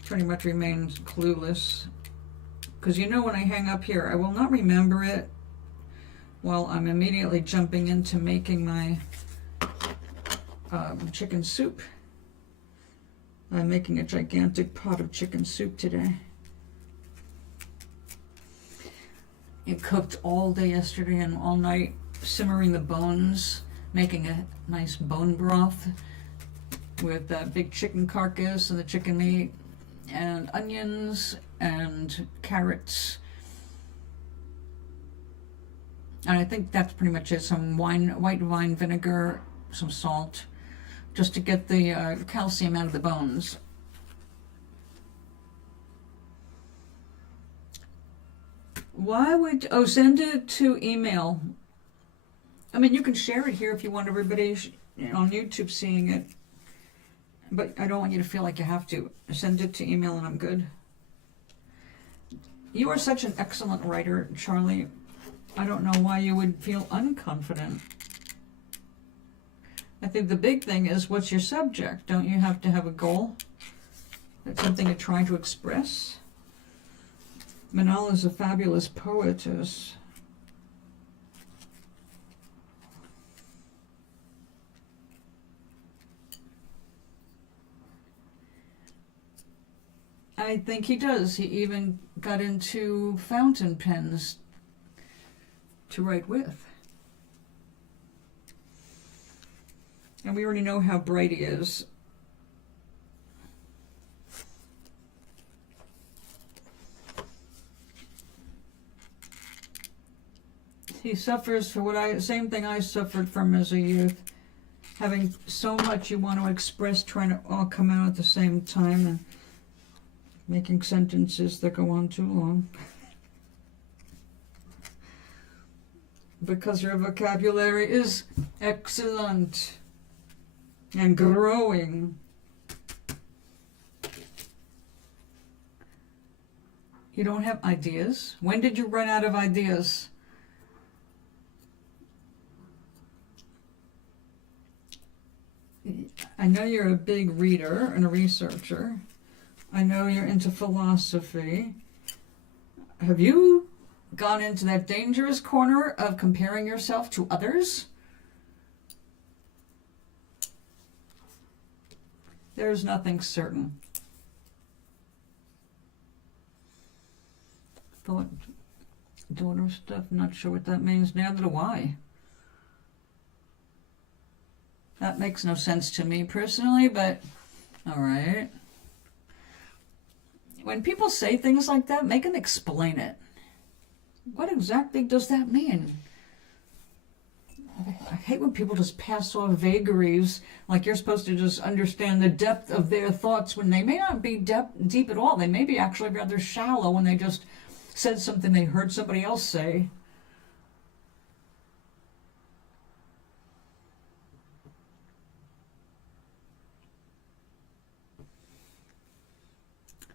pretty much remain clueless. Because you know, when I hang up here, I will not remember it while I'm immediately jumping into making my chicken soup. I'm making a gigantic pot of chicken soup today. It cooked all day yesterday and all night, simmering the bones, making a nice bone broth with that big chicken carcass and the chicken meat and onions and carrots. And I think that's pretty much it. Some white wine vinegar, some salt, just to get the calcium out of the bones. Why would, oh, send it to email. I mean, you can share it here if you want everybody on YouTube seeing it. But I don't want you to feel like you have to. Send it to email and I'm good. You are such an excellent writer, Charlie. I don't know why you would feel unconfident. I think the big thing is, what's your subject? Don't you have to have a goal? That's something you're trying to express? Manal is a fabulous poetess. I think he does. He even got into fountain pens to write with. And we already know how bright he is. He suffers for same thing I suffered from as a youth. Having so much you want to express, trying to all come out at the same time, and making sentences that go on too long. Because your vocabulary is excellent and growing. You don't have ideas? When did you run out of ideas? I know you're a big reader and a researcher. I know you're into philosophy. Have you gone into that dangerous corner of comparing yourself to others? There's nothing certain. Thought daughter stuff, not sure what that means. Neither do I. That makes no sense to me personally, but all right. When people say things like that, make them explain it. What exactly does that mean? I hate when people just pass off vagaries like you're supposed to just understand the depth of their thoughts when they may not be deep at all. They may be actually rather shallow when they just said something they heard somebody else say.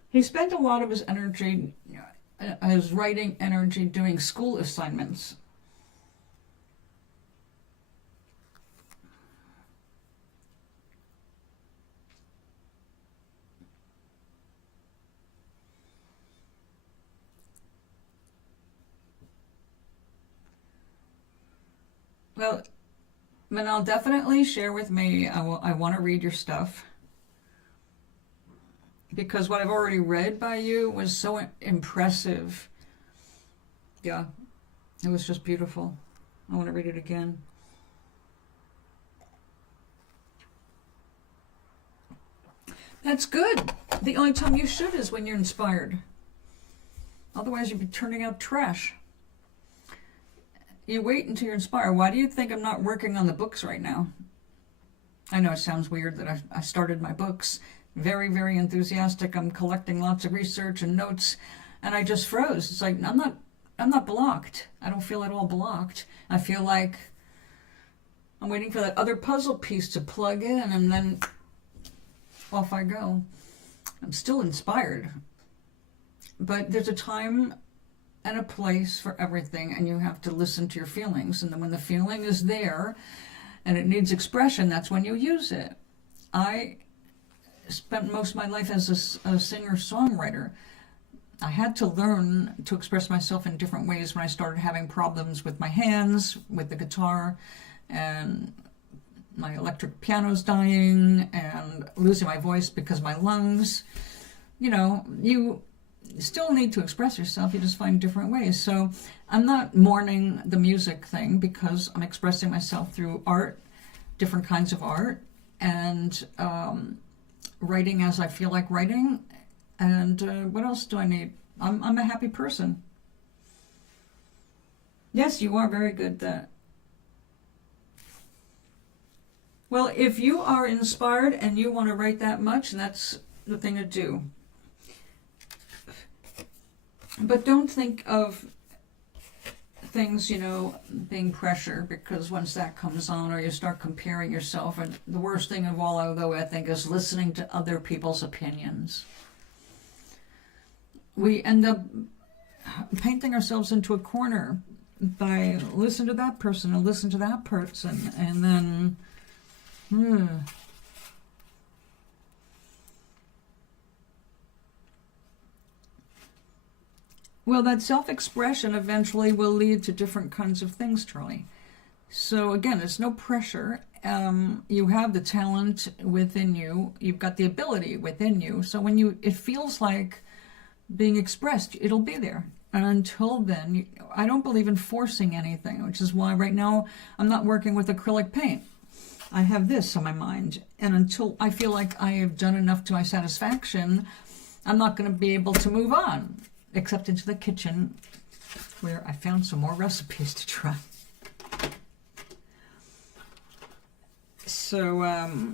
He spent a lot of his energy, his writing energy, doing school assignments. Well, Manal, definitely share with me. I want to read your stuff. Because what I've already read by you was so impressive. Yeah, it was just beautiful. I want to read it again. That's good. The only time you should is when you're inspired. Otherwise, you'd be turning out trash. You wait until you're inspired. Why do you think I'm not working on the books right now? I know it sounds weird that I started my books. Very, very enthusiastic. I'm collecting lots of research and notes, and I just froze. It's like I'm not blocked. I don't feel at all blocked. I feel like I'm waiting for that other puzzle piece to plug in, and then off I go. I'm still inspired, but there's a time and a place for everything, and you have to listen to your feelings. And then when the feeling is there, and it needs expression, that's when you use it. I spent most of my life as a singer-songwriter. I had to learn to express myself in different ways when I started having problems with my hands, with the guitar, and my electric piano's dying, and losing my voice because my lungs. You know, you still need to express yourself, you just find different ways. So I'm not mourning the music thing because I'm expressing myself through art, different kinds of art, and writing as I feel like writing, and what else do I need? I'm a happy person. Yes, you are very good at that. Well, if you are inspired and you want to write that much, that's the thing to do. But don't think of things, being pressure, because once that comes on, or you start comparing yourself, and the worst thing of all, though, I think, is listening to other people's opinions. We end up painting ourselves into a corner by listen to that person and listen to that person, and then well, that self-expression eventually will lead to different kinds of things, Charlie. So again, there's no pressure. You have the talent within you. You've got the ability within you. So when it feels like being expressed, it'll be there. And until then, I don't believe in forcing anything, which is why right now I'm not working with acrylic paint. I have this on my mind. And until I feel like I have done enough to my satisfaction, I'm not going to be able to move on, except into the kitchen, where I found some more recipes to try. So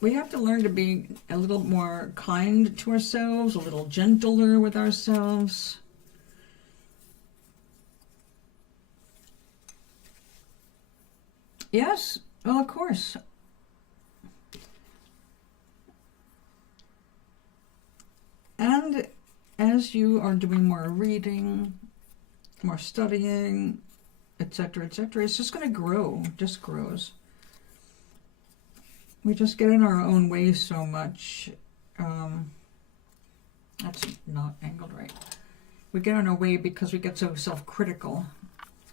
we have to learn to be a little more kind to ourselves, a little gentler with ourselves. Yes, well, of course. And as you are doing more reading, more studying, etc., etc., it's just going to grow. It just grows. We just get in our own way so much. That's not angled right. We get in our way because we get so self-critical.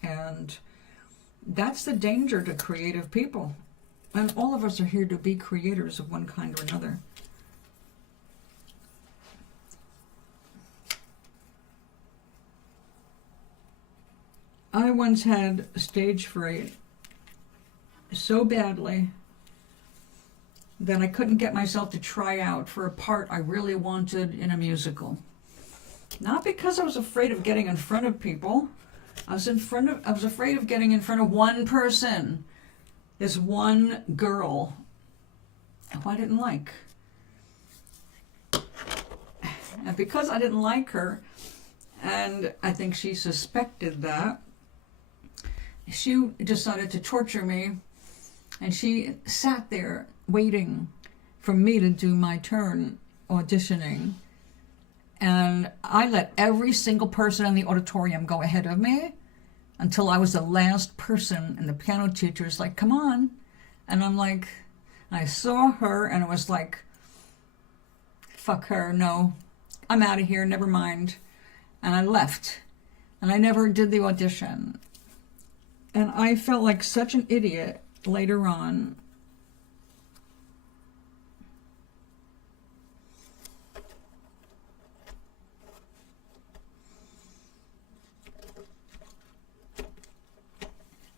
And that's the danger to creative people. And all of us are here to be creators of one kind or another. I once had stage fright so badly that I couldn't get myself to try out for a part I really wanted in a musical. Not because I was afraid of getting in front of people. I was afraid of getting in front of one person. This one girl who I didn't like. And because I didn't like her, and I think she suspected that, she decided to torture me, and she sat there waiting for me to do my turn auditioning. And I let every single person in the auditorium go ahead of me until I was the last person, and the piano teacher was like, come on. And I'm like, I saw her, and it was like, fuck her, no, I'm out of here, never mind. And I left, and I never did the audition. And I felt like such an idiot later on.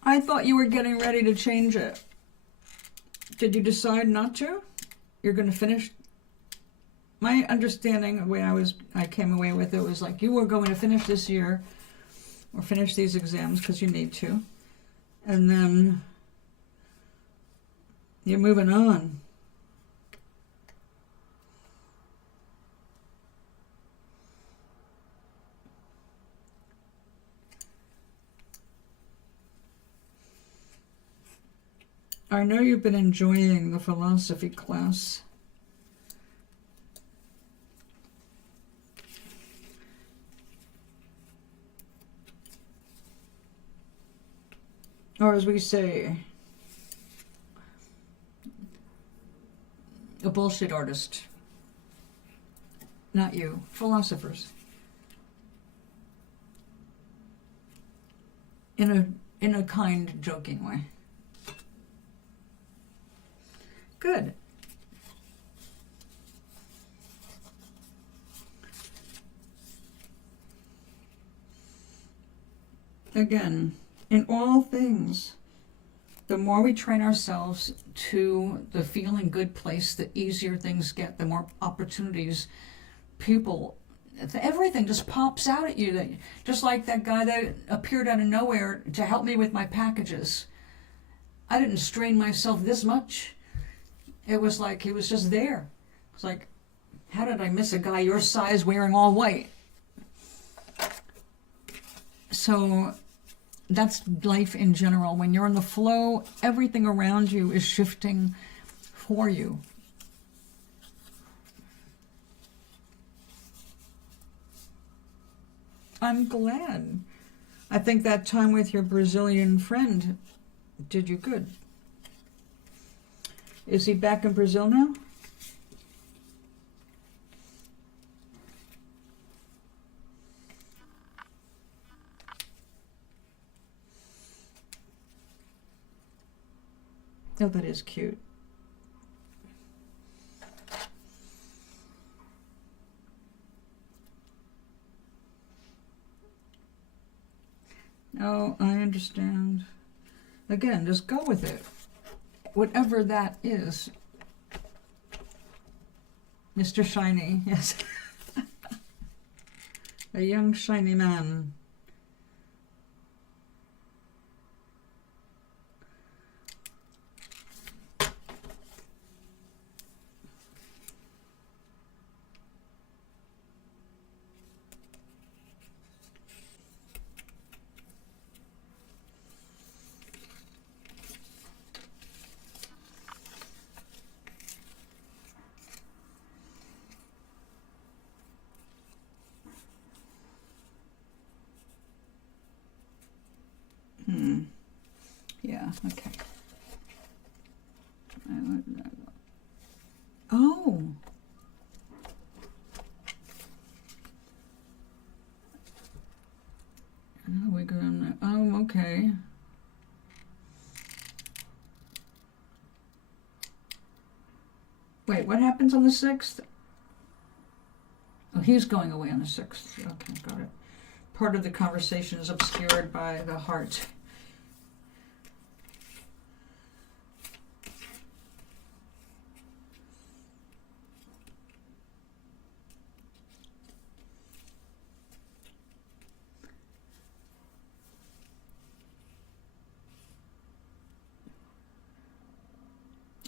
I thought you were getting ready to change it. Did you decide not to? You're going to finish? My understanding, the way I came away with it was like, you were going to finish this year or finish these exams because you need to. And then you're moving on. I know you've been enjoying the philosophy class. Or as we say, a bullshit artist. Not you, philosophers. In a kind, joking way. Good. Again, in all things, the more we train ourselves to the feeling good place, the easier things get, the more opportunities people, everything just pops out at you. That, just like that guy that appeared out of nowhere to help me with my packages. I didn't strain myself this much. It was like he was just there. It's like, how did I miss a guy your size wearing all white? so that's life in general. When you're in the flow, everything around you is shifting for you. I'm glad. I think that time with your Brazilian friend did you good. Is he back in Brazil now? Oh, that is cute. Oh, I understand. Again, just go with it. Whatever that is. Mr. Shiny, yes. A young shiny man. Yeah, okay. Oh. No, we're going. Oh, okay. Wait, what happens on the 6th? Oh, he's going away on the 6th. Okay, got it. Part of the conversation is obscured by the heart.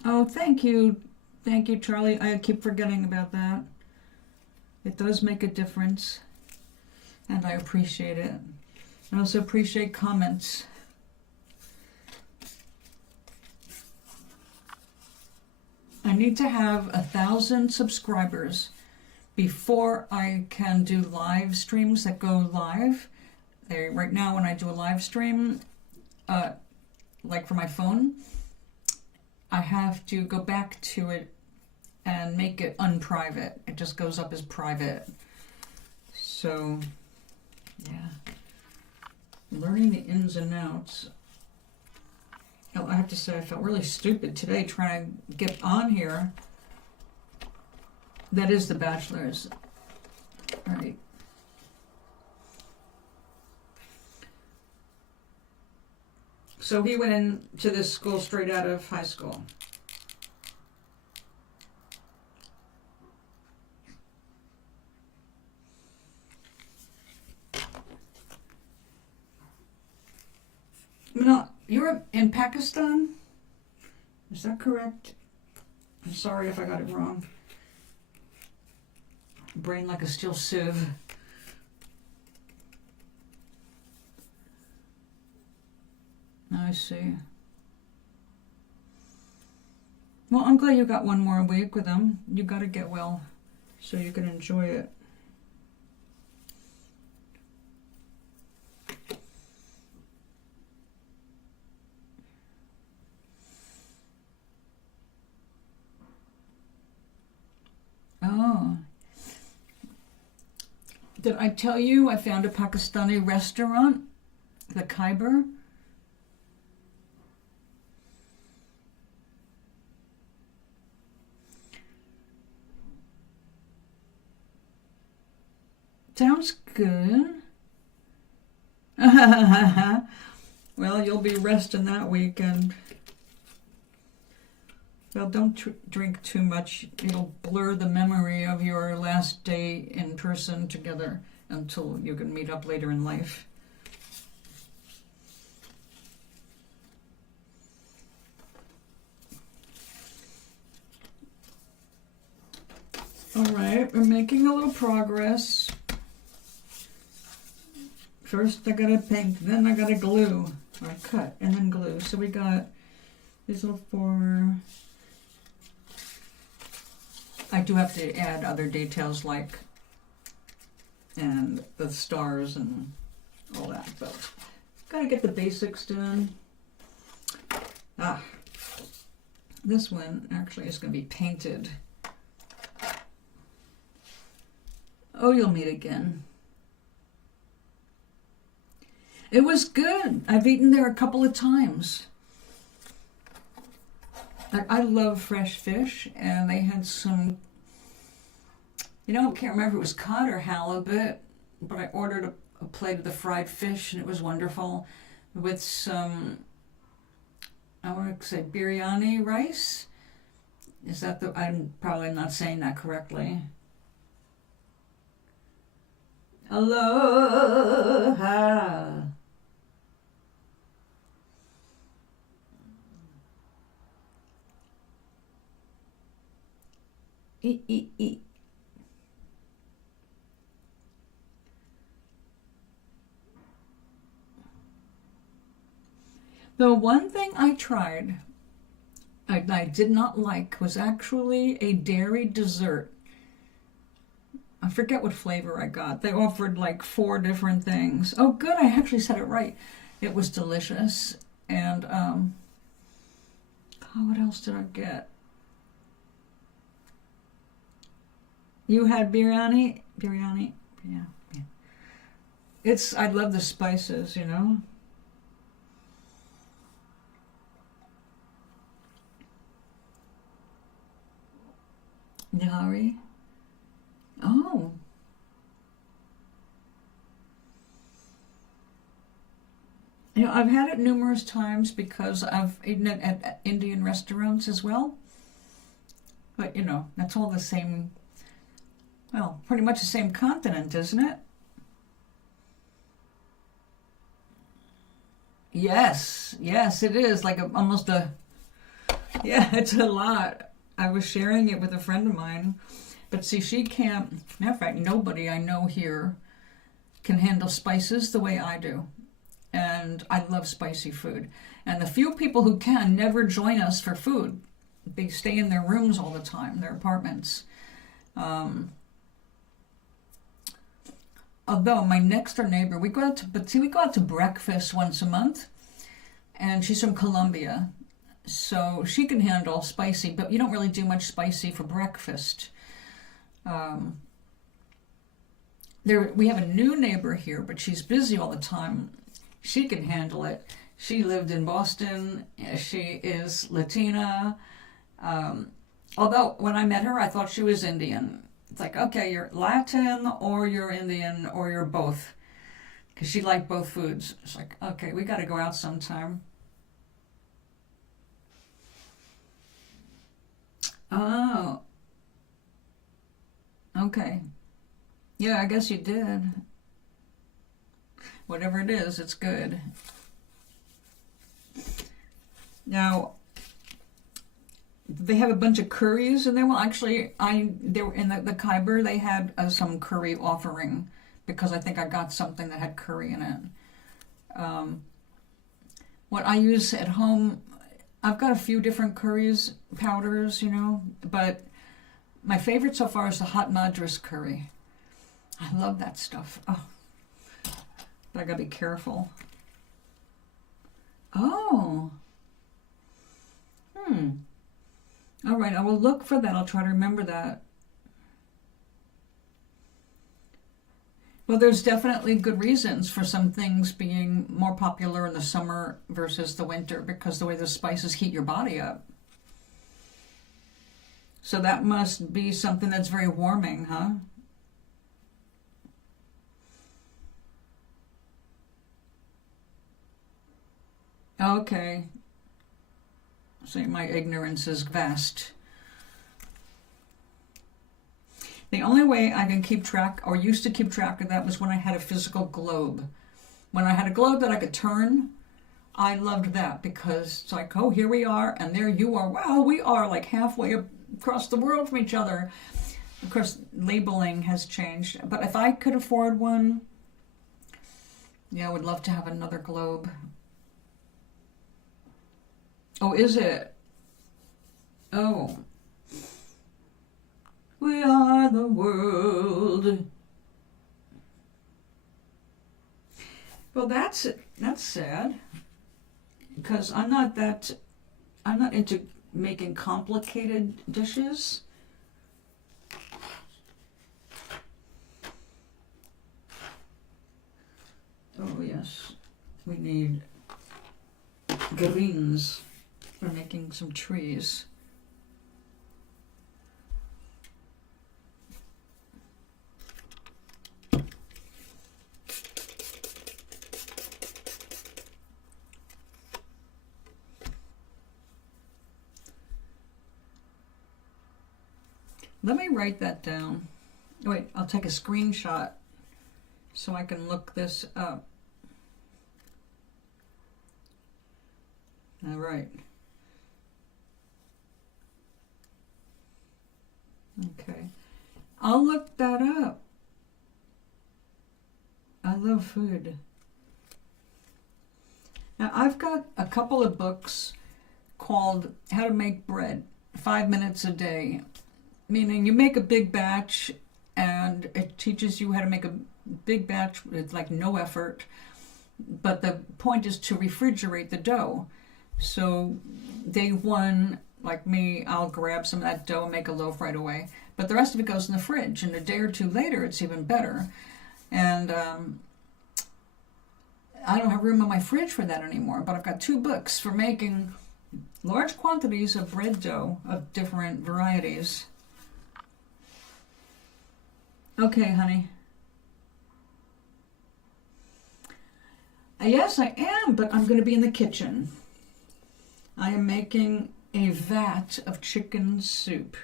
Oh, thank you. Thank you, Charlie. I keep forgetting about that. It does make a difference, and I appreciate it. I also appreciate comments. I need to have 1,000 subscribers before I can do live streams that go live. Right now, when I do a live stream, like for my phone, I have to go back to it and make it unprivate. It just goes up as private. So, yeah. Learning the ins and outs. Oh, I have to say, I felt really stupid today trying to get on here. That is The Bachelor's. All right. So he went into this school straight out of high school. No, you're in Pakistan? Is that correct? I'm sorry if I got it wrong. Brain like a steel sieve. I see. Well, I'm glad you got one more week with them. You got to get well so you can enjoy it. Oh. Did I tell you I found a Pakistani restaurant? The Khyber? Sounds good. Well, you'll be resting that weekend. Well, don't drink too much. It'll blur the memory of your last day in person together until you can meet up later in life. All right, we're making a little progress. First I gotta paint, then I gotta glue, or cut, and then glue. So we got these little 4. I do have to add other details like, and the stars and all that, but gotta get the basics done. This one actually is gonna be painted. Oh, you'll meet again. It was good. I've eaten there a couple of times. I love fresh fish, and they had some, I can't remember if it was cod or halibut, but I ordered a plate of the fried fish, and it was wonderful, with some, I want to say biryani rice. Is that I'm probably not saying that correctly. Aloha. Eat. The one thing I tried, I did not like, was actually a dairy dessert. I forget what flavor I got. They offered like 4 different things. Oh, good, I actually said it right. It was delicious. And, what else did I get? You had biryani? Biryani? Yeah. I love the spices, Nihari? Oh. I've had it numerous times because I've eaten it at Indian restaurants as well. But, that's all the same, well, pretty much the same continent, isn't it? Yes, it is. Like almost it's a lot. I was sharing it with a friend of mine. But see, she can't, matter of fact, nobody I know here can handle spices the way I do. And I love spicy food. And the few people who can never join us for food. They stay in their rooms all the time, their apartments. Although my next door neighbor, we go out to breakfast once a month. And she's from Colombia. So she can handle spicy, but you don't really do much spicy for breakfast. We have a new neighbor here, but she's busy all the time. She can handle it. She lived in Boston. She is Latina. Although when I met her, I thought she was Indian. It's like, okay, you're Latin or you're Indian or you're both. Because she liked both foods. It's like, okay, we got to go out sometime. Oh. Okay. Yeah, I guess you did. Whatever it is, it's good. Now, they have a bunch of curries in there. Well, actually, they were in the Khyber. They had some curry offering because I think I got something that had curry in it. What I use at home, I've got a few different curries, powders, but my favorite so far is the hot madras curry. I love that stuff. Oh, but I gotta be careful. Oh. All right, I will look for that. I'll try to remember that. Well, there's definitely good reasons for some things being more popular in the summer versus the winter because the way the spices heat your body up. So that must be something that's very warming, huh? Okay. So my ignorance is vast. The only way I can keep track, or used to keep track of that, was when I had a physical globe. When I had a globe that I could turn, I loved that because it's like, oh, here we are, and there you are. Wow, we are like halfway across the world from each other. Of course, labeling has changed, but if I could afford one, Yeah, I would love to have another globe. Oh, is it? Oh. We are the world. Well, that's sad. Because I'm not into making complicated dishes. Oh yes, we need greens for making some trees. Let me write that down. Wait, I'll take a screenshot so I can look this up. All right. Okay. I'll look that up. I love food. Now, I've got a couple of books called How to Make Bread, 5 minutes a day. Meaning you make a big batch and it teaches you how to make a big batch with like no effort. But the point is to refrigerate the dough. So day one, like me, I'll grab some of that dough and make a loaf right away. But the rest of it goes in the fridge. And a day or two later, it's even better. And I don't have room in my fridge for that anymore. But I've got 2 books for making large quantities of bread dough of different varieties. Okay, honey. Yes, I am, but I'm going to be in the kitchen. I am making a vat of chicken soup.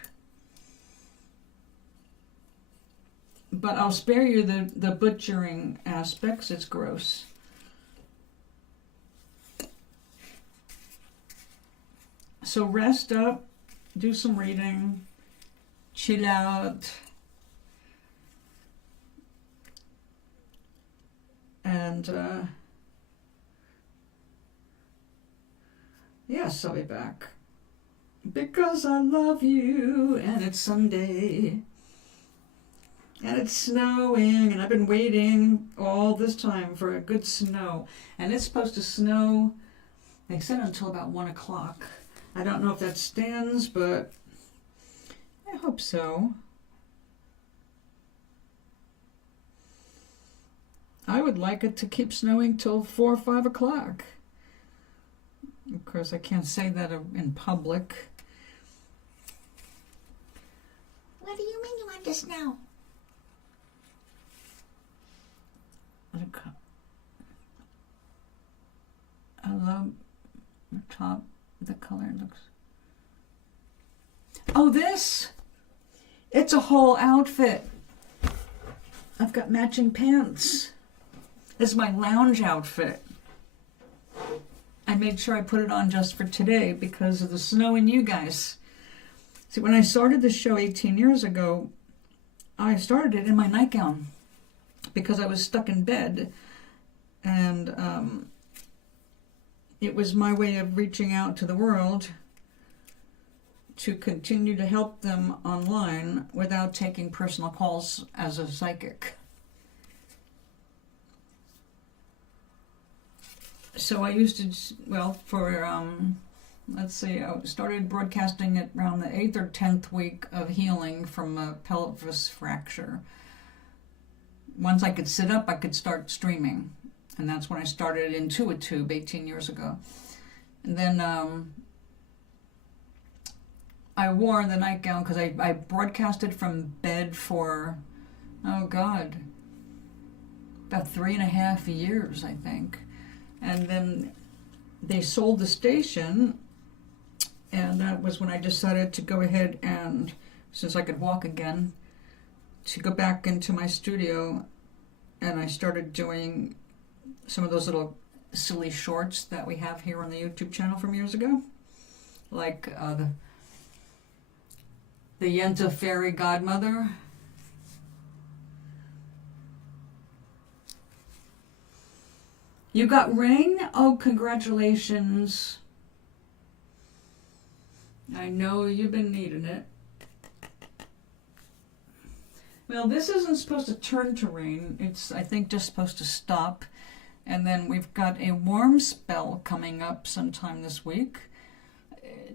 But I'll spare you the butchering aspects. It's gross. So rest up, do some reading, chill out. And yes, I'll be back. Because I love you, and it's Sunday. And it's snowing, and I've been waiting all this time for a good snow. And it's supposed to snow, they said, until about 1 o'clock. I don't know if that stands, but I hope so. I would like it to keep snowing till 4 or 5 o'clock. Of course, I can't say that in public. What do you mean you want to snow? I love the top, the color looks. Oh, this! It's a whole outfit. I've got matching pants. This is my lounge outfit. I made sure I put it on just for today because of the snow and you guys. See, when I started this show 18 years ago, I started it in my nightgown because I was stuck in bed. And it was my way of reaching out to the world to continue to help them online without taking personal calls as a psychic. So I used to, well, for, let's see, I started broadcasting it around the 8th or 10th week of healing from a pelvis fracture. Once I could sit up, I could start streaming. And that's when I started Intuitube 18 years ago. And then I wore the nightgown because I broadcasted from bed for, oh God, about 3.5 years, I think. And then they sold the station, and that was when I decided to go ahead and, since I could walk again, to go back into my studio, and I started doing some of those little silly shorts that we have here on the YouTube channel from years ago, like the Yenta Fairy Godmother. You got rain? Oh, congratulations. I know you've been needing it. Well, this isn't supposed to turn to rain. It's, I think, just supposed to stop. And then we've got a warm spell coming up sometime this week.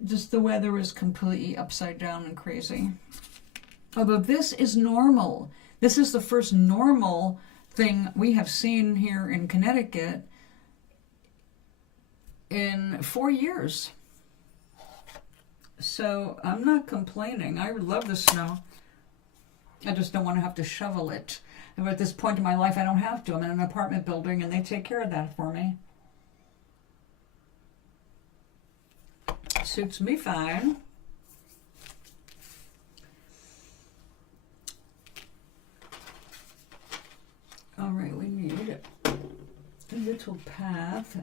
Just the weather is completely upside down and crazy. Although this is normal. This is the first normal thing we have seen here in Connecticut in 4 years. So I'm not complaining. I love the snow. I just don't want to have to shovel it. And at this point in my life, I don't have to. I'm in an apartment building and they take care of that for me. Suits me fine. All right, we need a little path.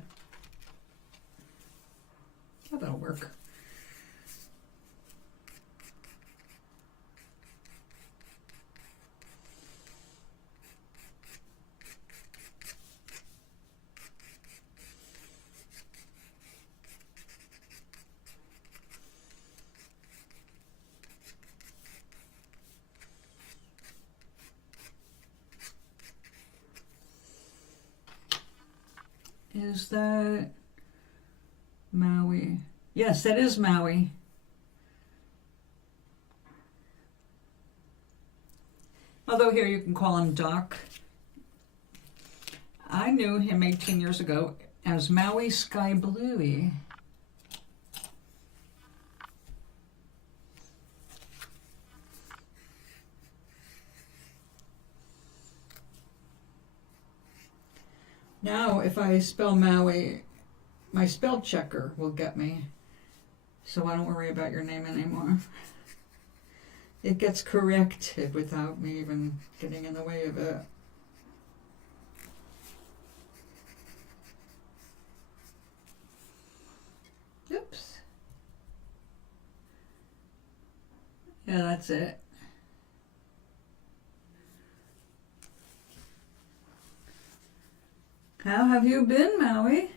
Oh, that'll work. Is that Maui? Yes, that is Maui. Although here you can call him Doc. I knew him 18 years ago as Maui Sky Bluey. Now, if I spell Maui, my spell checker will get me. So I don't worry about your name anymore. It gets corrected without me even getting in the way of it. Oops. Yeah, that's it. How have you been, Maui?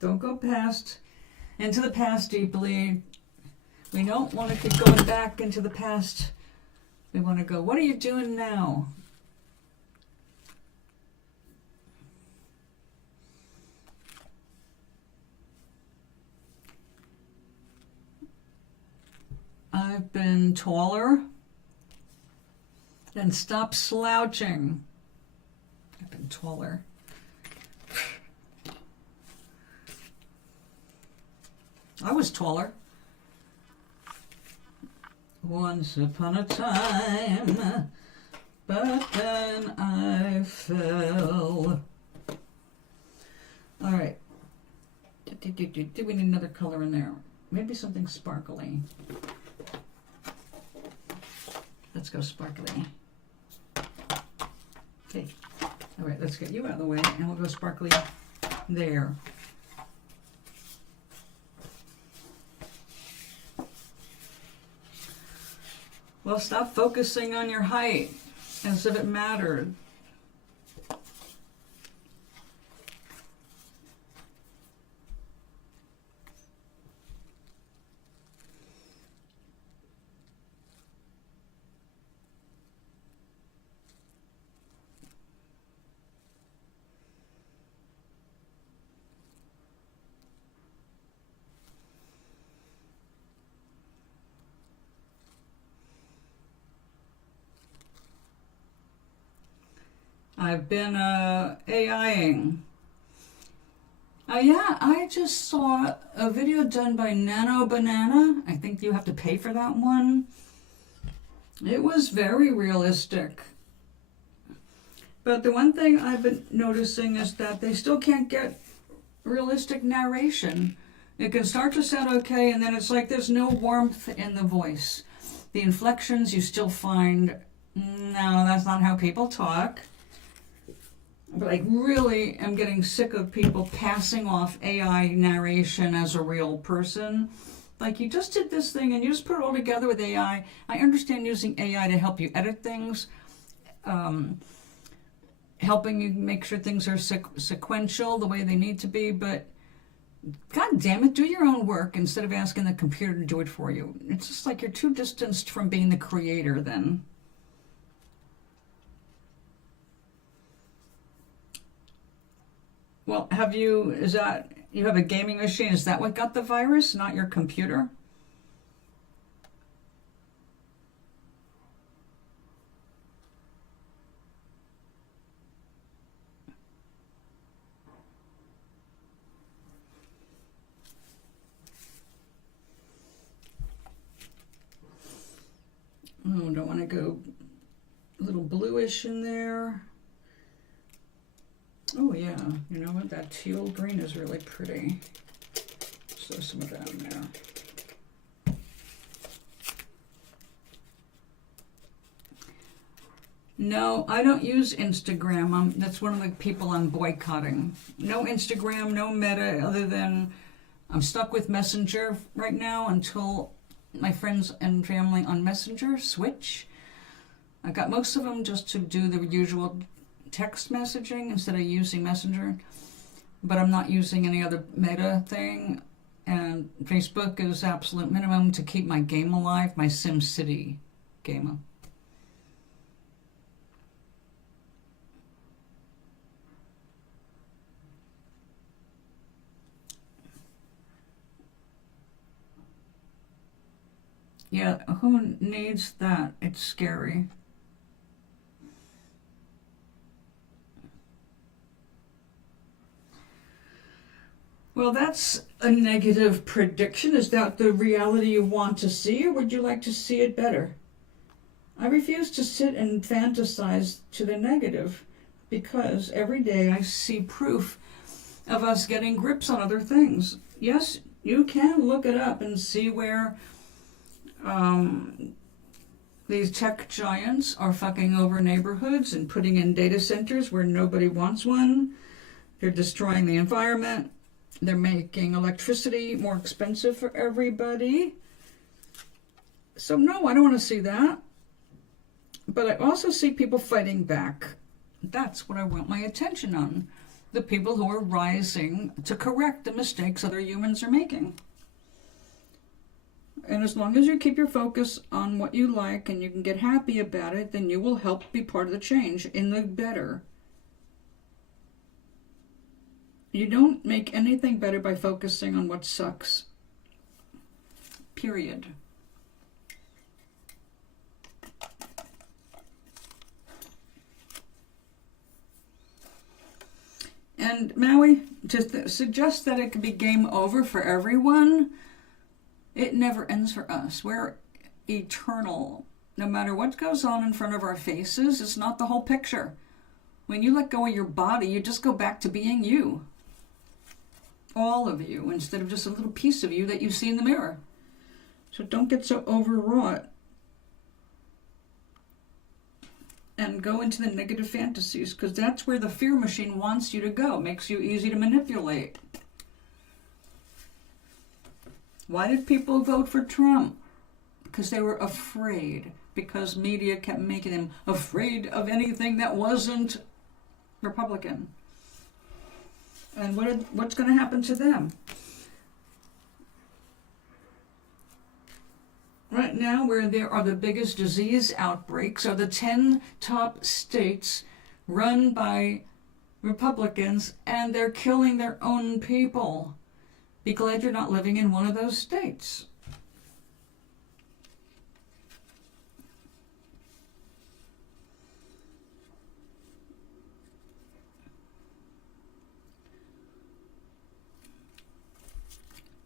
Don't go into the past deeply. We don't want to keep going back into the past. We want to go, what are you doing now? I've been taller. Then stop slouching. I've been taller. I was taller. Once upon a time, but then I fell. All right. Do we need another color in there? Maybe something sparkly. Let's go sparkly. Okay. All right, let's get you out of the way, and we'll go sparkly there. Well, stop focusing on your height as if it mattered. I've been AIing. Yeah, I just saw a video done by Nano Banana. I think you have to pay for that one. It was very realistic. But the one thing I've been noticing is that they still can't get realistic narration. It can start to sound okay, and then it's like there's no warmth in the voice. The inflections you still find, no, that's not how people talk. But I really am getting sick of people passing off AI narration as a real person. Like, you just did this thing and you just put it all together with AI. I understand using AI to help you edit things, helping you make sure things are sequential the way they need to be, but God damn it, do your own work instead of asking the computer to do it for you. It's just like you're too distanced from being the creator then. Well, you have a gaming machine? Is that what got the virus, not your computer? Oh, don't want to go a little bluish in there. Oh yeah, you know what? That teal green is really pretty. So some of that in there. No, I don't use Instagram. That's one of the people I'm boycotting. No Instagram, no Meta, other than I'm stuck with Messenger right now until my friends and family on Messenger switch. I got most of them just to do the usual text messaging instead of using Messenger, but I'm not using any other Meta thing. And Facebook is absolute minimum to keep my game alive, my SimCity game. Yeah, who needs that? It's scary. Well, that's a negative prediction. Is that the reality you want to see, or would you like to see it better? I refuse to sit and fantasize to the negative, because every day I see proof of us getting grips on other things. Yes, you can look it up and see where these tech giants are fucking over neighborhoods and putting in data centers where nobody wants one. They're destroying the environment. They're making electricity more expensive for everybody. So no, I don't want to see that. But I also see people fighting back. That's what I want my attention on. The people who are rising to correct the mistakes other humans are making. And as long as you keep your focus on what you like and you can get happy about it, then you will help be part of the change in the better. You don't make anything better by focusing on what sucks. Period. And Maui, to suggest that it could be game over for everyone, it never ends for us. We're eternal. No matter what goes on in front of our faces, it's not the whole picture. When you let go of your body, you just go back to being you. All of you, instead of just a little piece of you that you see in the mirror. So don't get so overwrought and go into the negative fantasies, because that's where the fear machine wants you to go. Makes you easy to manipulate. Why did people vote for Trump? Because they were afraid. Because media kept making them afraid of anything that wasn't Republican. And what's going to happen to them? Right now, where there are the biggest disease outbreaks are the 10 top states run by Republicans, and they're killing their own people. Be glad you're not living in one of those states.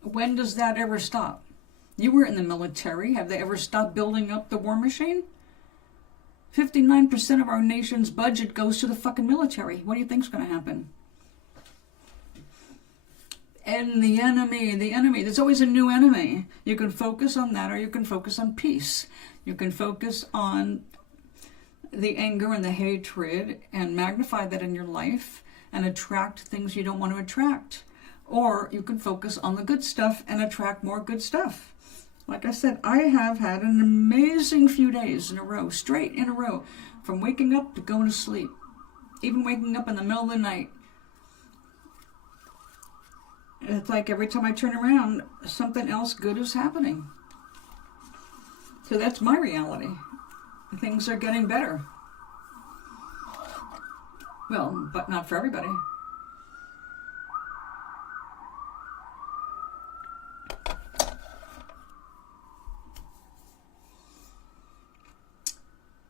When does that ever stop? You were in the military. Have they ever stopped building up the war machine? 59% of our nation's budget goes to the fucking military. What do you think's going to happen? And the enemy. There's always a new enemy. You can focus on that, or you can focus on peace. You can focus on the anger and the hatred and magnify that in your life and attract things you don't want to attract. Or you can focus on the good stuff and attract more good stuff. Like I said, I have had an amazing few days in a row, straight in a row, from waking up to going to sleep, even waking up in the middle of the night. It's like every time I turn around, something else good is happening. So that's my reality. Things are getting better. Well, but not for everybody.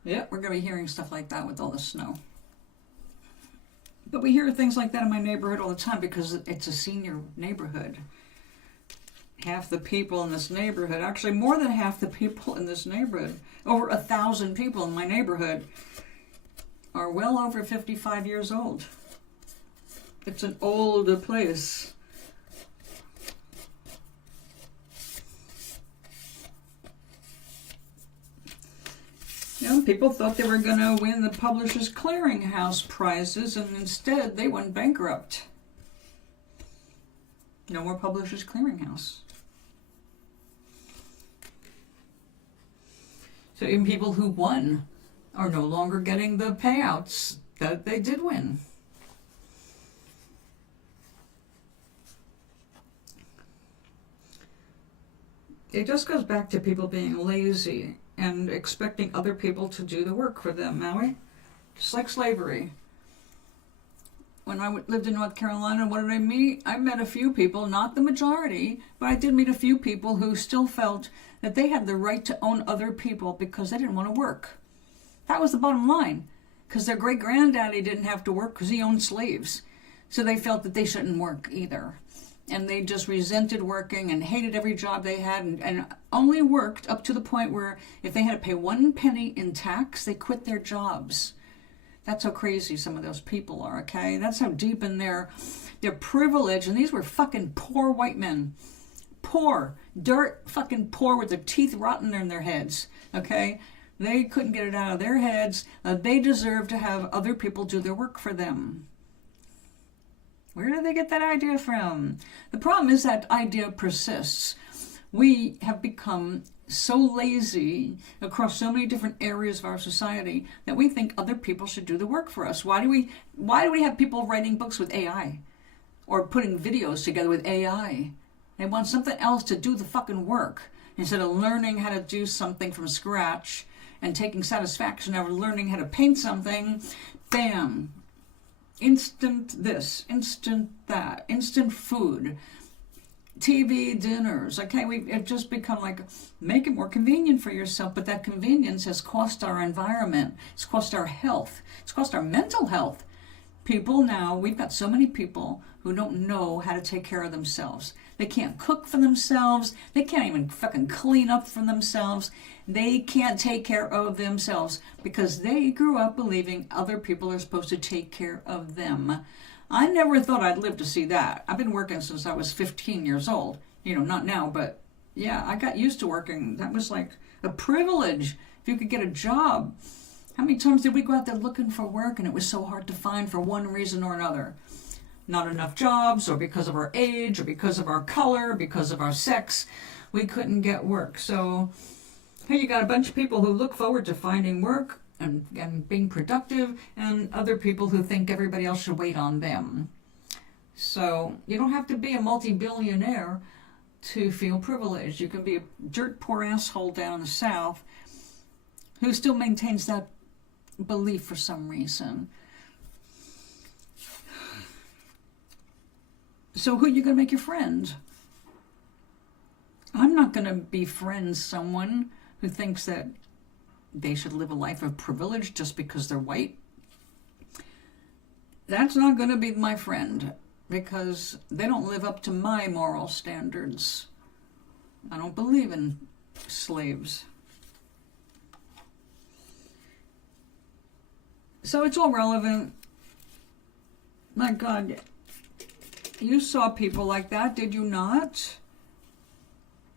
Yeah, we're going to be hearing stuff like that with all the snow. But we hear things like that in my neighborhood all the time because it's a senior neighborhood. Half the people in this neighborhood, actually more than half the people in this neighborhood, over 1,000 people in my neighborhood, are well over 55 years old. It's an older place. You know, people thought they were going to win the Publishers Clearinghouse prizes, and instead they went bankrupt. No more Publishers Clearinghouse. So even people who won are no longer getting the payouts that they did win. It just goes back to people being lazy and expecting other people to do the work for them, Maui. Just like slavery. When I lived in North Carolina, what did I meet? I met a few people, not the majority, but I did meet a few people who still felt that they had the right to own other people because they didn't want to work. That was the bottom line. Because their great-granddaddy didn't have to work because he owned slaves. So they felt that they shouldn't work either. And they just resented working and hated every job they had and only worked up to the point where if they had to pay 1 penny in tax, they quit their jobs. That's how crazy some of those people are, okay? That's how deep in their privilege, and these were fucking poor white men. Poor, dirt fucking poor with their teeth rotten in their heads, okay? They couldn't get it out of their heads. They deserve to have other people do their work for them. Where did they get that idea from? The problem is that idea persists. We have become so lazy across so many different areas of our society that we think other people should do the work for us. Why do we have people writing books with AI or putting videos together with AI? They want something else to do the fucking work instead of learning how to do something from scratch and taking satisfaction out of learning how to paint something. Bam. Instant this, instant that, instant food, TV dinners. Okay, we've just become like, make it more convenient for yourself, but that convenience has cost our environment. It's cost our health. It's cost our mental health. People now, we've got so many people who don't know how to take care of themselves. They can't cook for themselves. They can't even fucking clean up for themselves. They can't take care of themselves because they grew up believing other people are supposed to take care of them. I never thought I'd live to see that. I've been working since I was 15 years old. You know, not now, but yeah, I got used to working. That was like a privilege if you could get a job. How many times did we go out there looking for work and it was so hard to find for one reason or another? Not enough jobs, or because of our age, or because of our color, because of our sex, we couldn't get work. So here you got a bunch of people who look forward to finding work and being productive, and other people who think everybody else should wait on them. So you don't have to be a multi-billionaire to feel privileged. You can be a dirt poor asshole down in the South who still maintains that belief for some reason. So who are you going to make your friend? I'm not going to befriend someone who thinks that they should live a life of privilege just because they're white. That's not going to be my friend because they don't live up to my moral standards. I don't believe in slaves. So it's all relevant. My God, you saw people like that, did you not?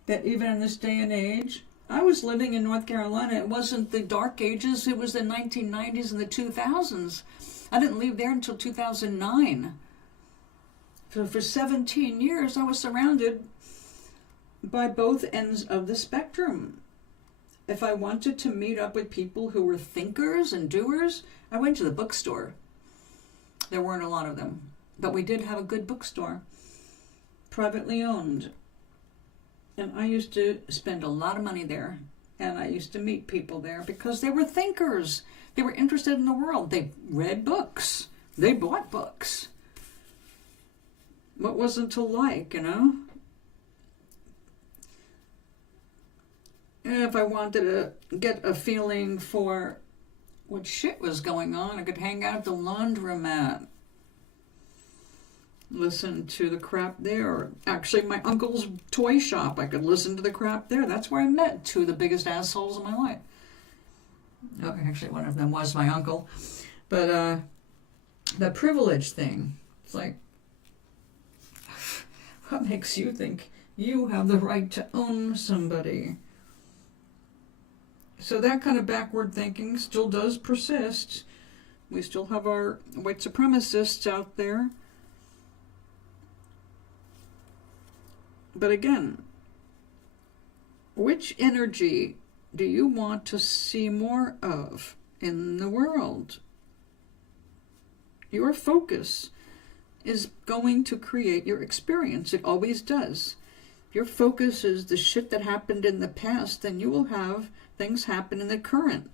That even in this day and age, I was living in North Carolina. It wasn't the dark ages, it was the 1990s and the 2000s. I didn't leave there until 2009. So for 17 years, I was surrounded by both ends of the spectrum. if I wanted to meet up with people who were thinkers and doers, I went to the bookstore. There weren't a lot of them, but we did have a good bookstore, privately owned. And I used to spend a lot of money there, and I used to meet people there because they were thinkers. They were interested in the world. They read books. They bought books. What wasn't to like, you know? And if I wanted to get a feeling for what shit was going on, I could hang out at the laundromat. Listen to the crap there. Or actually, my uncle's toy shop, I could listen to the crap there. That's where I met two of the biggest assholes in my life. Oh, actually, one of them was my uncle. But the privilege thing, it's like, what makes you think you have the right to own somebody? So that kind of backward thinking still does persist. We still have our white supremacists out there. But again, which energy do you want to see more of in the world? Your focus is going to create your experience. It always does. If your focus is the shit that happened in the past, then you will have things happen in the current.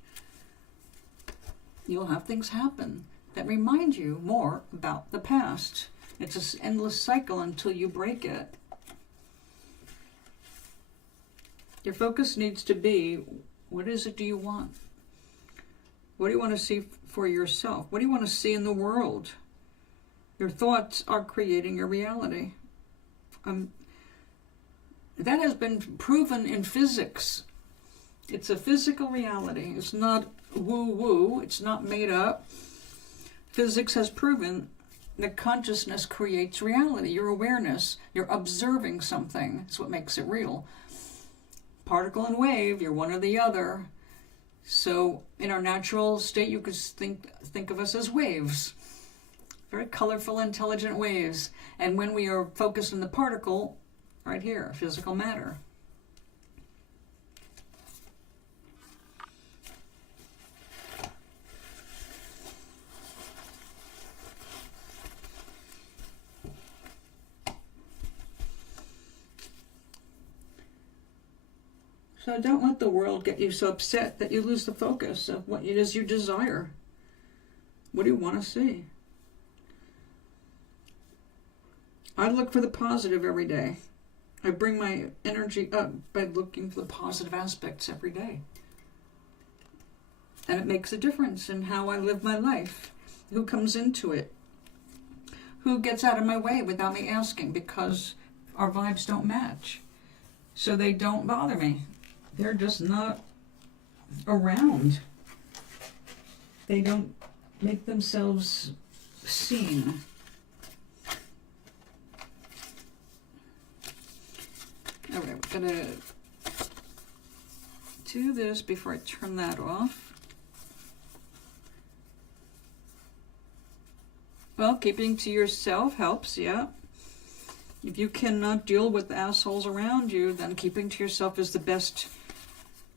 You'll have things happen that remind you more about the past. It's an endless cycle until you break it. Your focus needs to be, what is it do you want? What do you want to see for yourself? What do you want to see in the world? Your thoughts are creating your reality. That has been proven in physics. It's a physical reality. It's not woo-woo. It's not made up. Physics has proven that consciousness creates reality. Your awareness, you're observing something. It's what makes it real. Particle and wave, you're one or the other. So in our natural state, you could think of us as waves. Very colorful, intelligent waves. And when we are focused on the particle, right here, physical matter. So don't let the world get you so upset that you lose the focus of what it is you desire. What do you want to see? I look for the positive every day. I bring my energy up by looking for the positive aspects every day. And it makes a difference in how I live my life. Who comes into it? Who gets out of my way without me asking, because our vibes don't match. So they don't bother me. They're just not around. They don't make themselves seen. All right, we're gonna do this before I turn that off. Well, keeping to yourself helps, yeah. If you cannot deal with the assholes around you, then keeping to yourself is the best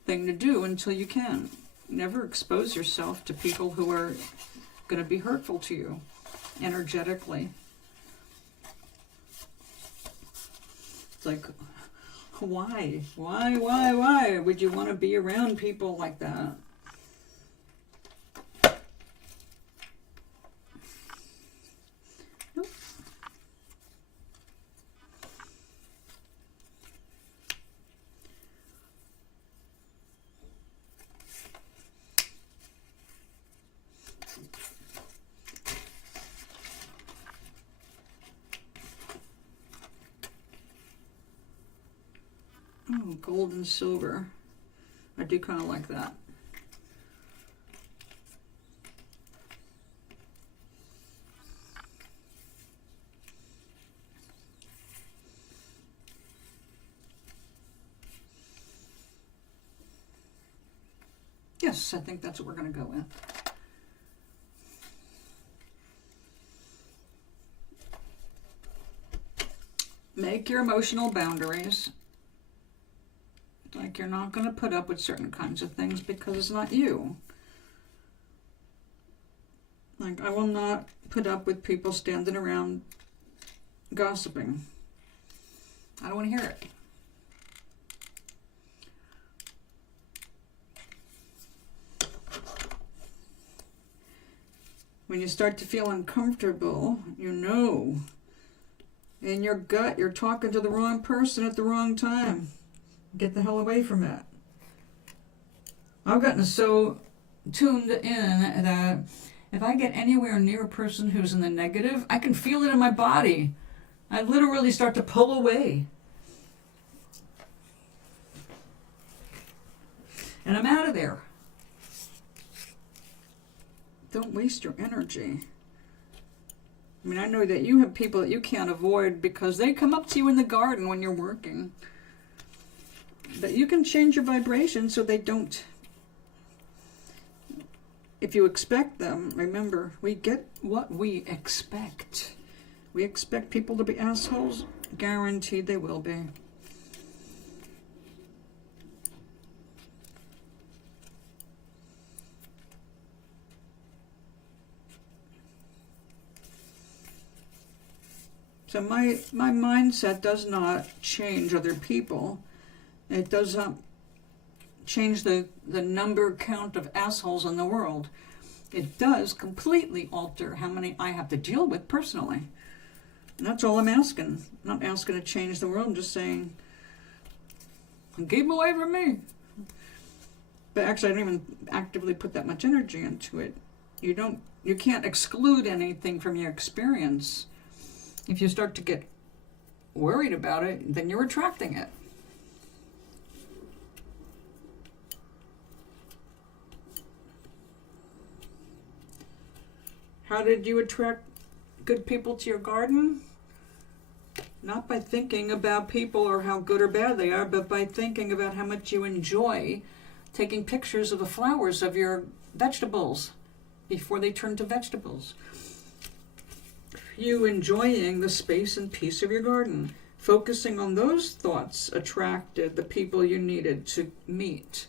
thing to do until you can. Never expose yourself to people who are going to be hurtful to you energetically. It's like, why would you want to be around people like that? Nope. Oh, gold and silver. I do kind of like that. Yes, I think that's what we're going to go with. Make your emotional boundaries. Like you're not going to put up with certain kinds of things because it's not you. Like, I will not put up with people standing around gossiping. I don't want to hear it. When you start to feel uncomfortable, you know, in your gut, you're talking to the wrong person at the wrong time. Get the hell away from it. I've gotten so tuned in that if I get anywhere near a person who's in the negative, I can feel it in my body. I literally start to pull away. And I'm out of there. Don't waste your energy. I mean, I know that you have people that you can't avoid because they come up to you in the garden when you're working. But you can change your vibration so they don't. If you expect them, remember, we get what we expect. We expect people to be assholes. Guaranteed they will be. So my mindset does not change other people. It does not change the number count of assholes in the world. It does completely alter how many I have to deal with personally. And that's all I'm asking. I'm not asking to change the world. I'm just saying, keep away from me. But actually, I don't even actively put that much energy into it. You can't exclude anything from your experience. If you start to get worried about it, then you're attracting it. How did you attract good people to your garden? Not by thinking about people or how good or bad they are, but by thinking about how much you enjoy taking pictures of the flowers of your vegetables before they turn to vegetables. You enjoying the space and peace of your garden. Focusing on those thoughts attracted the people you needed to meet.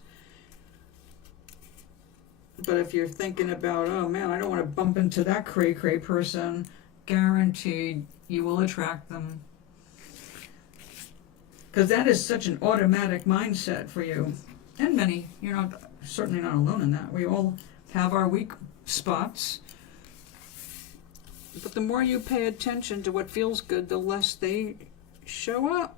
But if you're thinking about, oh man, I don't want to bump into that cray-cray person, guaranteed you will attract them. Because that is such an automatic mindset for you. And many, you're not certainly not alone in that. We all have our weak spots. But the more you pay attention to what feels good, the less they show up.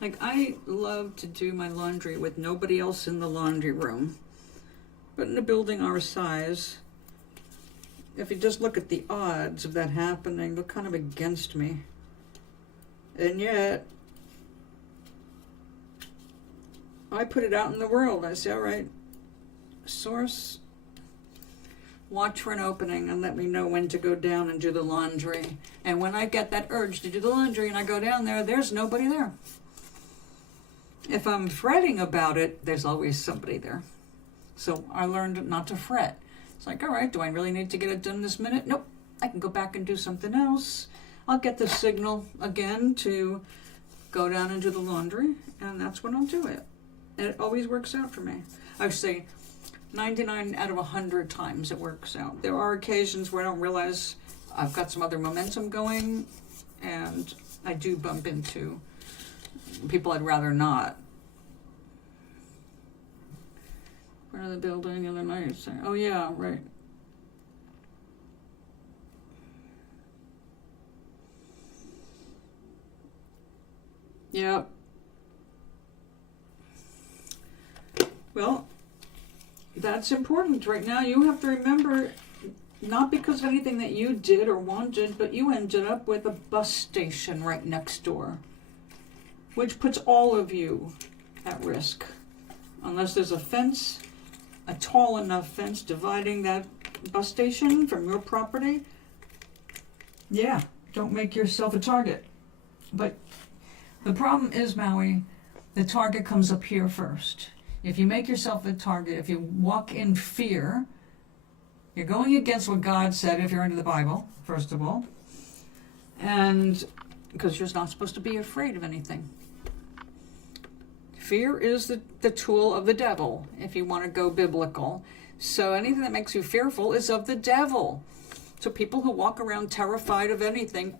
Like, I love to do my laundry with nobody else in the laundry room. But in a building our size, if you just look at the odds of that happening, they're kind of against me. And yet, I put it out in the world. I say, all right, source, watch for an opening and let me know when to go down and do the laundry. And when I get that urge to do the laundry and I go down there, there's nobody there. If I'm fretting about it, there's always somebody there. So I learned not to fret. It's like, all right, do I really need to get it done this minute? Nope. I can go back and do something else. I'll get the signal again to go down and do the laundry, and that's when I'll do it. And it always works out for me. I would say 99 out of 100 times it works out. There are occasions where I don't realize I've got some other momentum going, and I do bump into people I'd rather not. Part of the building the other night. Oh yeah, right. Yeah. Well, that's important. Right now you have to remember, not because of anything that you did or wanted, but you ended up with a bus station right next door, which puts all of you at risk. Unless there's a fence, a tall enough fence dividing that bus station from your property. Yeah, don't make yourself a target. But the problem is, Maui, the target comes up here first. If you make yourself a target, if you walk in fear, you're going against what God said if you're into the Bible, first of all. And because you're not supposed to be afraid of anything. Fear is the tool of the devil, if you want to go biblical. So anything that makes you fearful is of the devil. So people who walk around terrified of anything,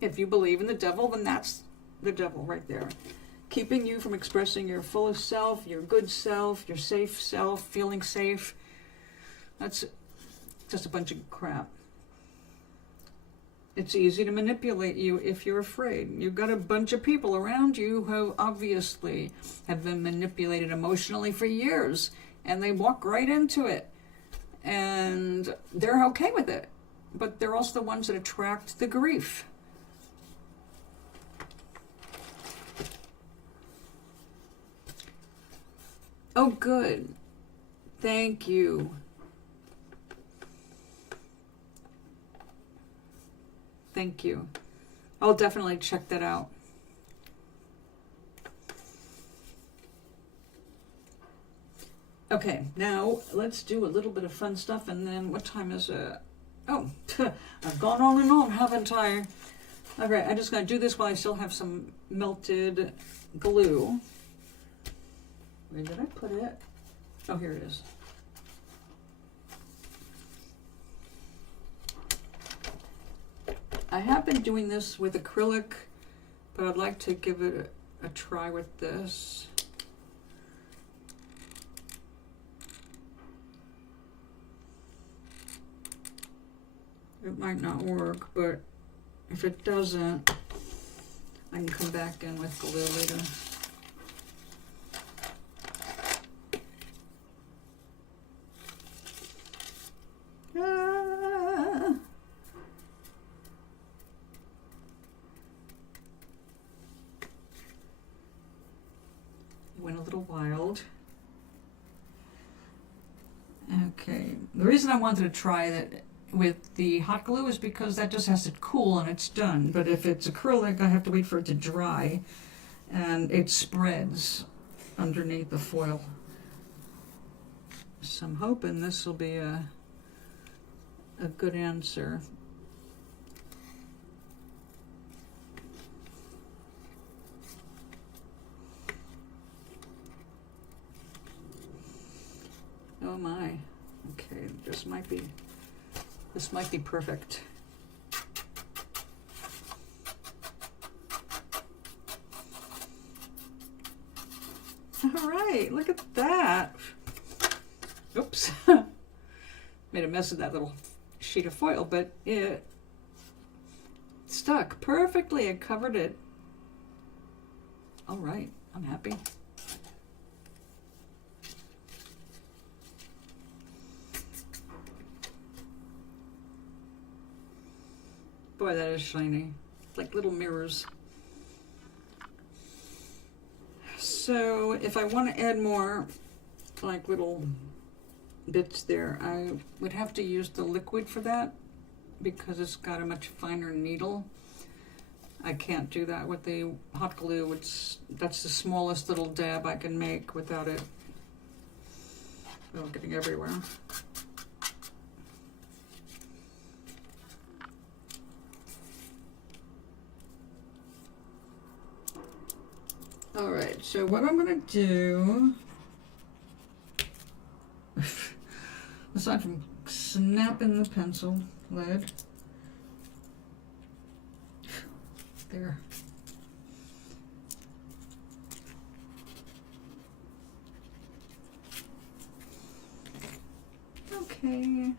if you believe in the devil, then that's the devil right there. Keeping you from expressing your fullest self, your good self, your safe self, feeling safe. That's just a bunch of crap. It's easy to manipulate you if you're afraid. You've got a bunch of people around you who obviously have been manipulated emotionally for years, and they walk right into it. And they're okay with it. But they're also the ones that attract the grief. Oh, good. Thank you. Thank you. I'll definitely check that out. Okay, now let's do a little bit of fun stuff, and then what time is it? Oh, I've gone on and on, haven't I? All right, I'm just going to do this while I still have some melted glue. Where did I put it? Oh, here it is. I have been doing this with acrylic, but I'd like to give it a try with this. It might not work, but if it doesn't, I can come back in with glue later. Went a little wild. Okay, the reason I wanted to try that with the hot glue is because that just has to cool and it's done. But if it's acrylic, I have to wait for it to dry, and it spreads underneath the foil. So I'm hoping this will be a good answer. Oh my. Okay, this might be perfect. All right, look at that. Oops. Made a mess of that little sheet of foil, but it stuck perfectly. I covered it. All right, I'm happy. Boy, that is shiny. Like little mirrors. So if I want to add more like little bits there, I would have to use the liquid for that because it's got a much finer needle. I can't do that with the hot glue. That's the smallest little dab I can make without it getting everywhere. All right, so what I'm going to do, aside from snapping the pencil lead, there. Okay.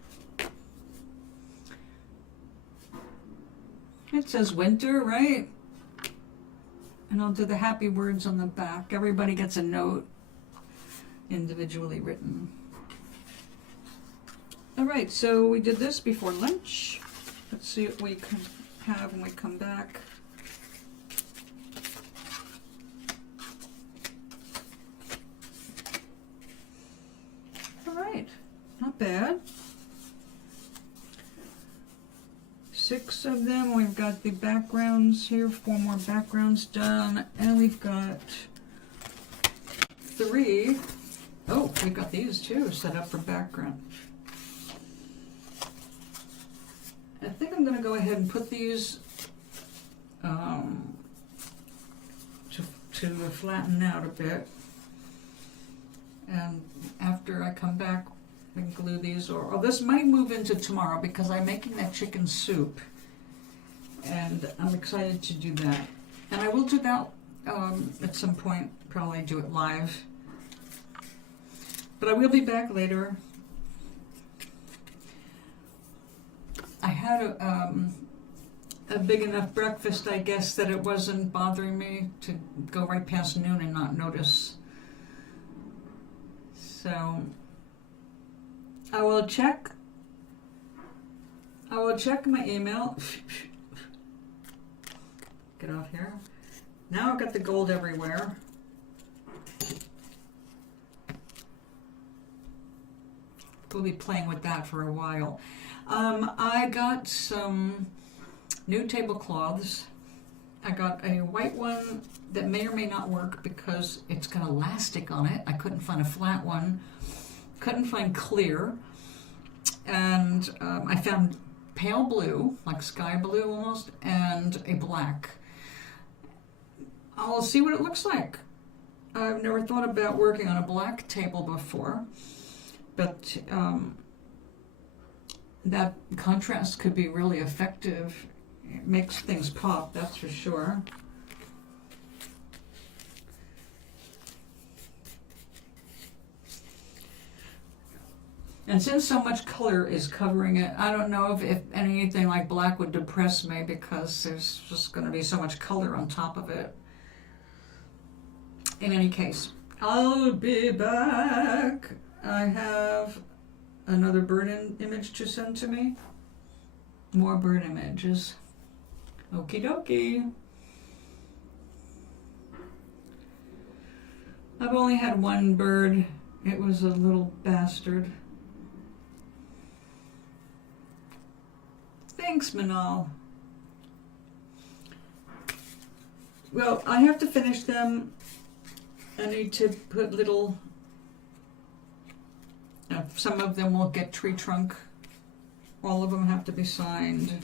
It says winter, right? And I'll do the happy words on the back. Everybody gets a note individually written. All right, so we did this before lunch. Let's see what we can have when we come back. All right, not bad. 6 6 of them. We've got the backgrounds here, 4 more backgrounds done, and we've got 3. Oh, we've got these too set up for background. I think I'm going to go ahead and put these to flatten out a bit, and after I come back we can glue these, or this might move into tomorrow because I'm making that chicken soup and I'm excited to do that, and I will do that at some point, probably do it live, but I will be back later. I had a big enough breakfast, I guess, that it wasn't bothering me to go right past noon and not notice. So I will check my email. Get off here. Now I've got the gold everywhere. We'll be playing with that for a while. I got some new tablecloths. I got a white one that may or may not work because it's got elastic on it. I couldn't find a flat one. Couldn't find clear. And I found pale blue, like sky blue almost, and a black. I'll see what it looks like. I've never thought about working on a black table before, but that contrast could be really effective. It makes things pop, that's for sure. And since so much color is covering it, I don't know if anything like black would depress me because there's just going to be so much color on top of it. In any case, I'll be back. I have another bird image to send to me. More bird images. Okie dokie. I've only had one bird. It was a little bastard. Thanks, Manal. Well, I have to finish them. I need to put little... some of them will get tree trunk. All of them have to be signed,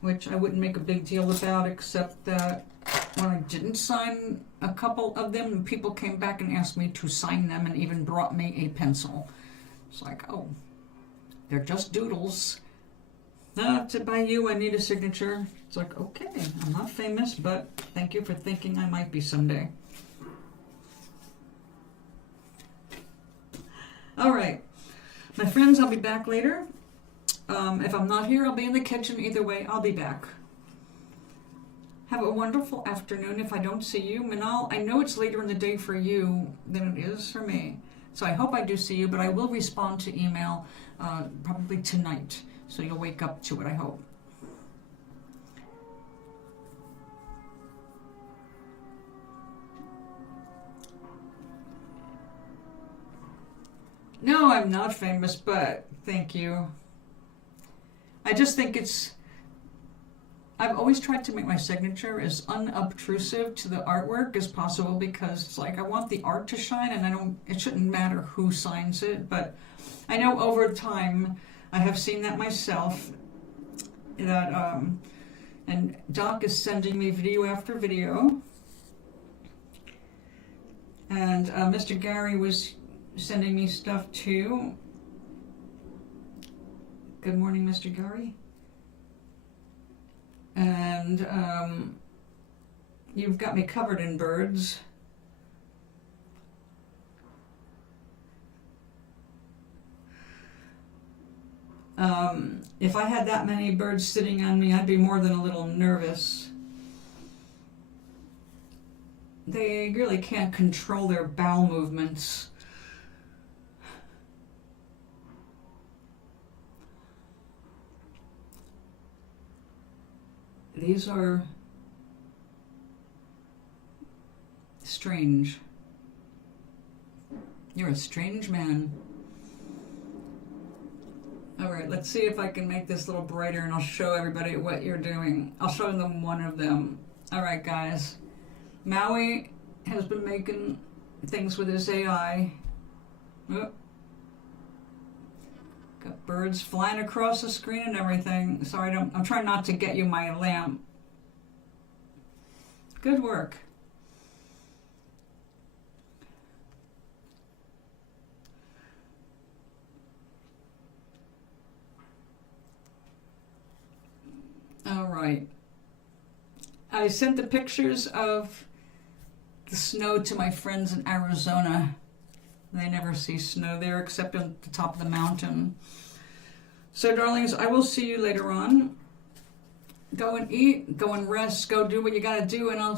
which I wouldn't make a big deal about, except that when I didn't sign a couple of them, people came back and asked me to sign them and even brought me a pencil. It's like, oh, they're just doodles. By you, I need a signature. It's like, okay, I'm not famous, but thank you for thinking I might be someday. All right. My friends, I'll be back later. If I'm not here, I'll be in the kitchen. Either way, I'll be back. Have a wonderful afternoon if I don't see you. Manal, I know it's later in the day for you than it is for me. So I hope I do see you, but I will respond to email probably tonight. So you'll wake up to it, I hope. No, I'm not famous, but thank you. I just think I've always tried to make my signature as unobtrusive to the artwork as possible because it's like I want the art to shine and it shouldn't matter who signs it, but I know over time I have seen that myself, that and Doc is sending me video after video, and Mr. Gary was sending me stuff too. Good morning, Mr. Gary. And you've got me covered in birds. If I had that many birds sitting on me, I'd be more than a little nervous. They really can't control their bowel movements. These are strange. You're a strange man. All right, let's see if I can make this a little brighter, and I'll show everybody what you're doing. I'll show them one of them. All right, guys. Maui has been making things with his AI. Oh. Got birds flying across the screen and everything. Sorry, I'm trying not to get you my lamp. Good work. All right. I sent the pictures of the snow to my friends in Arizona. They never see snow there except on the top of the mountain. So, darlings, I will see you later on. Go and eat, go and rest, go do what you gotta do, and I'll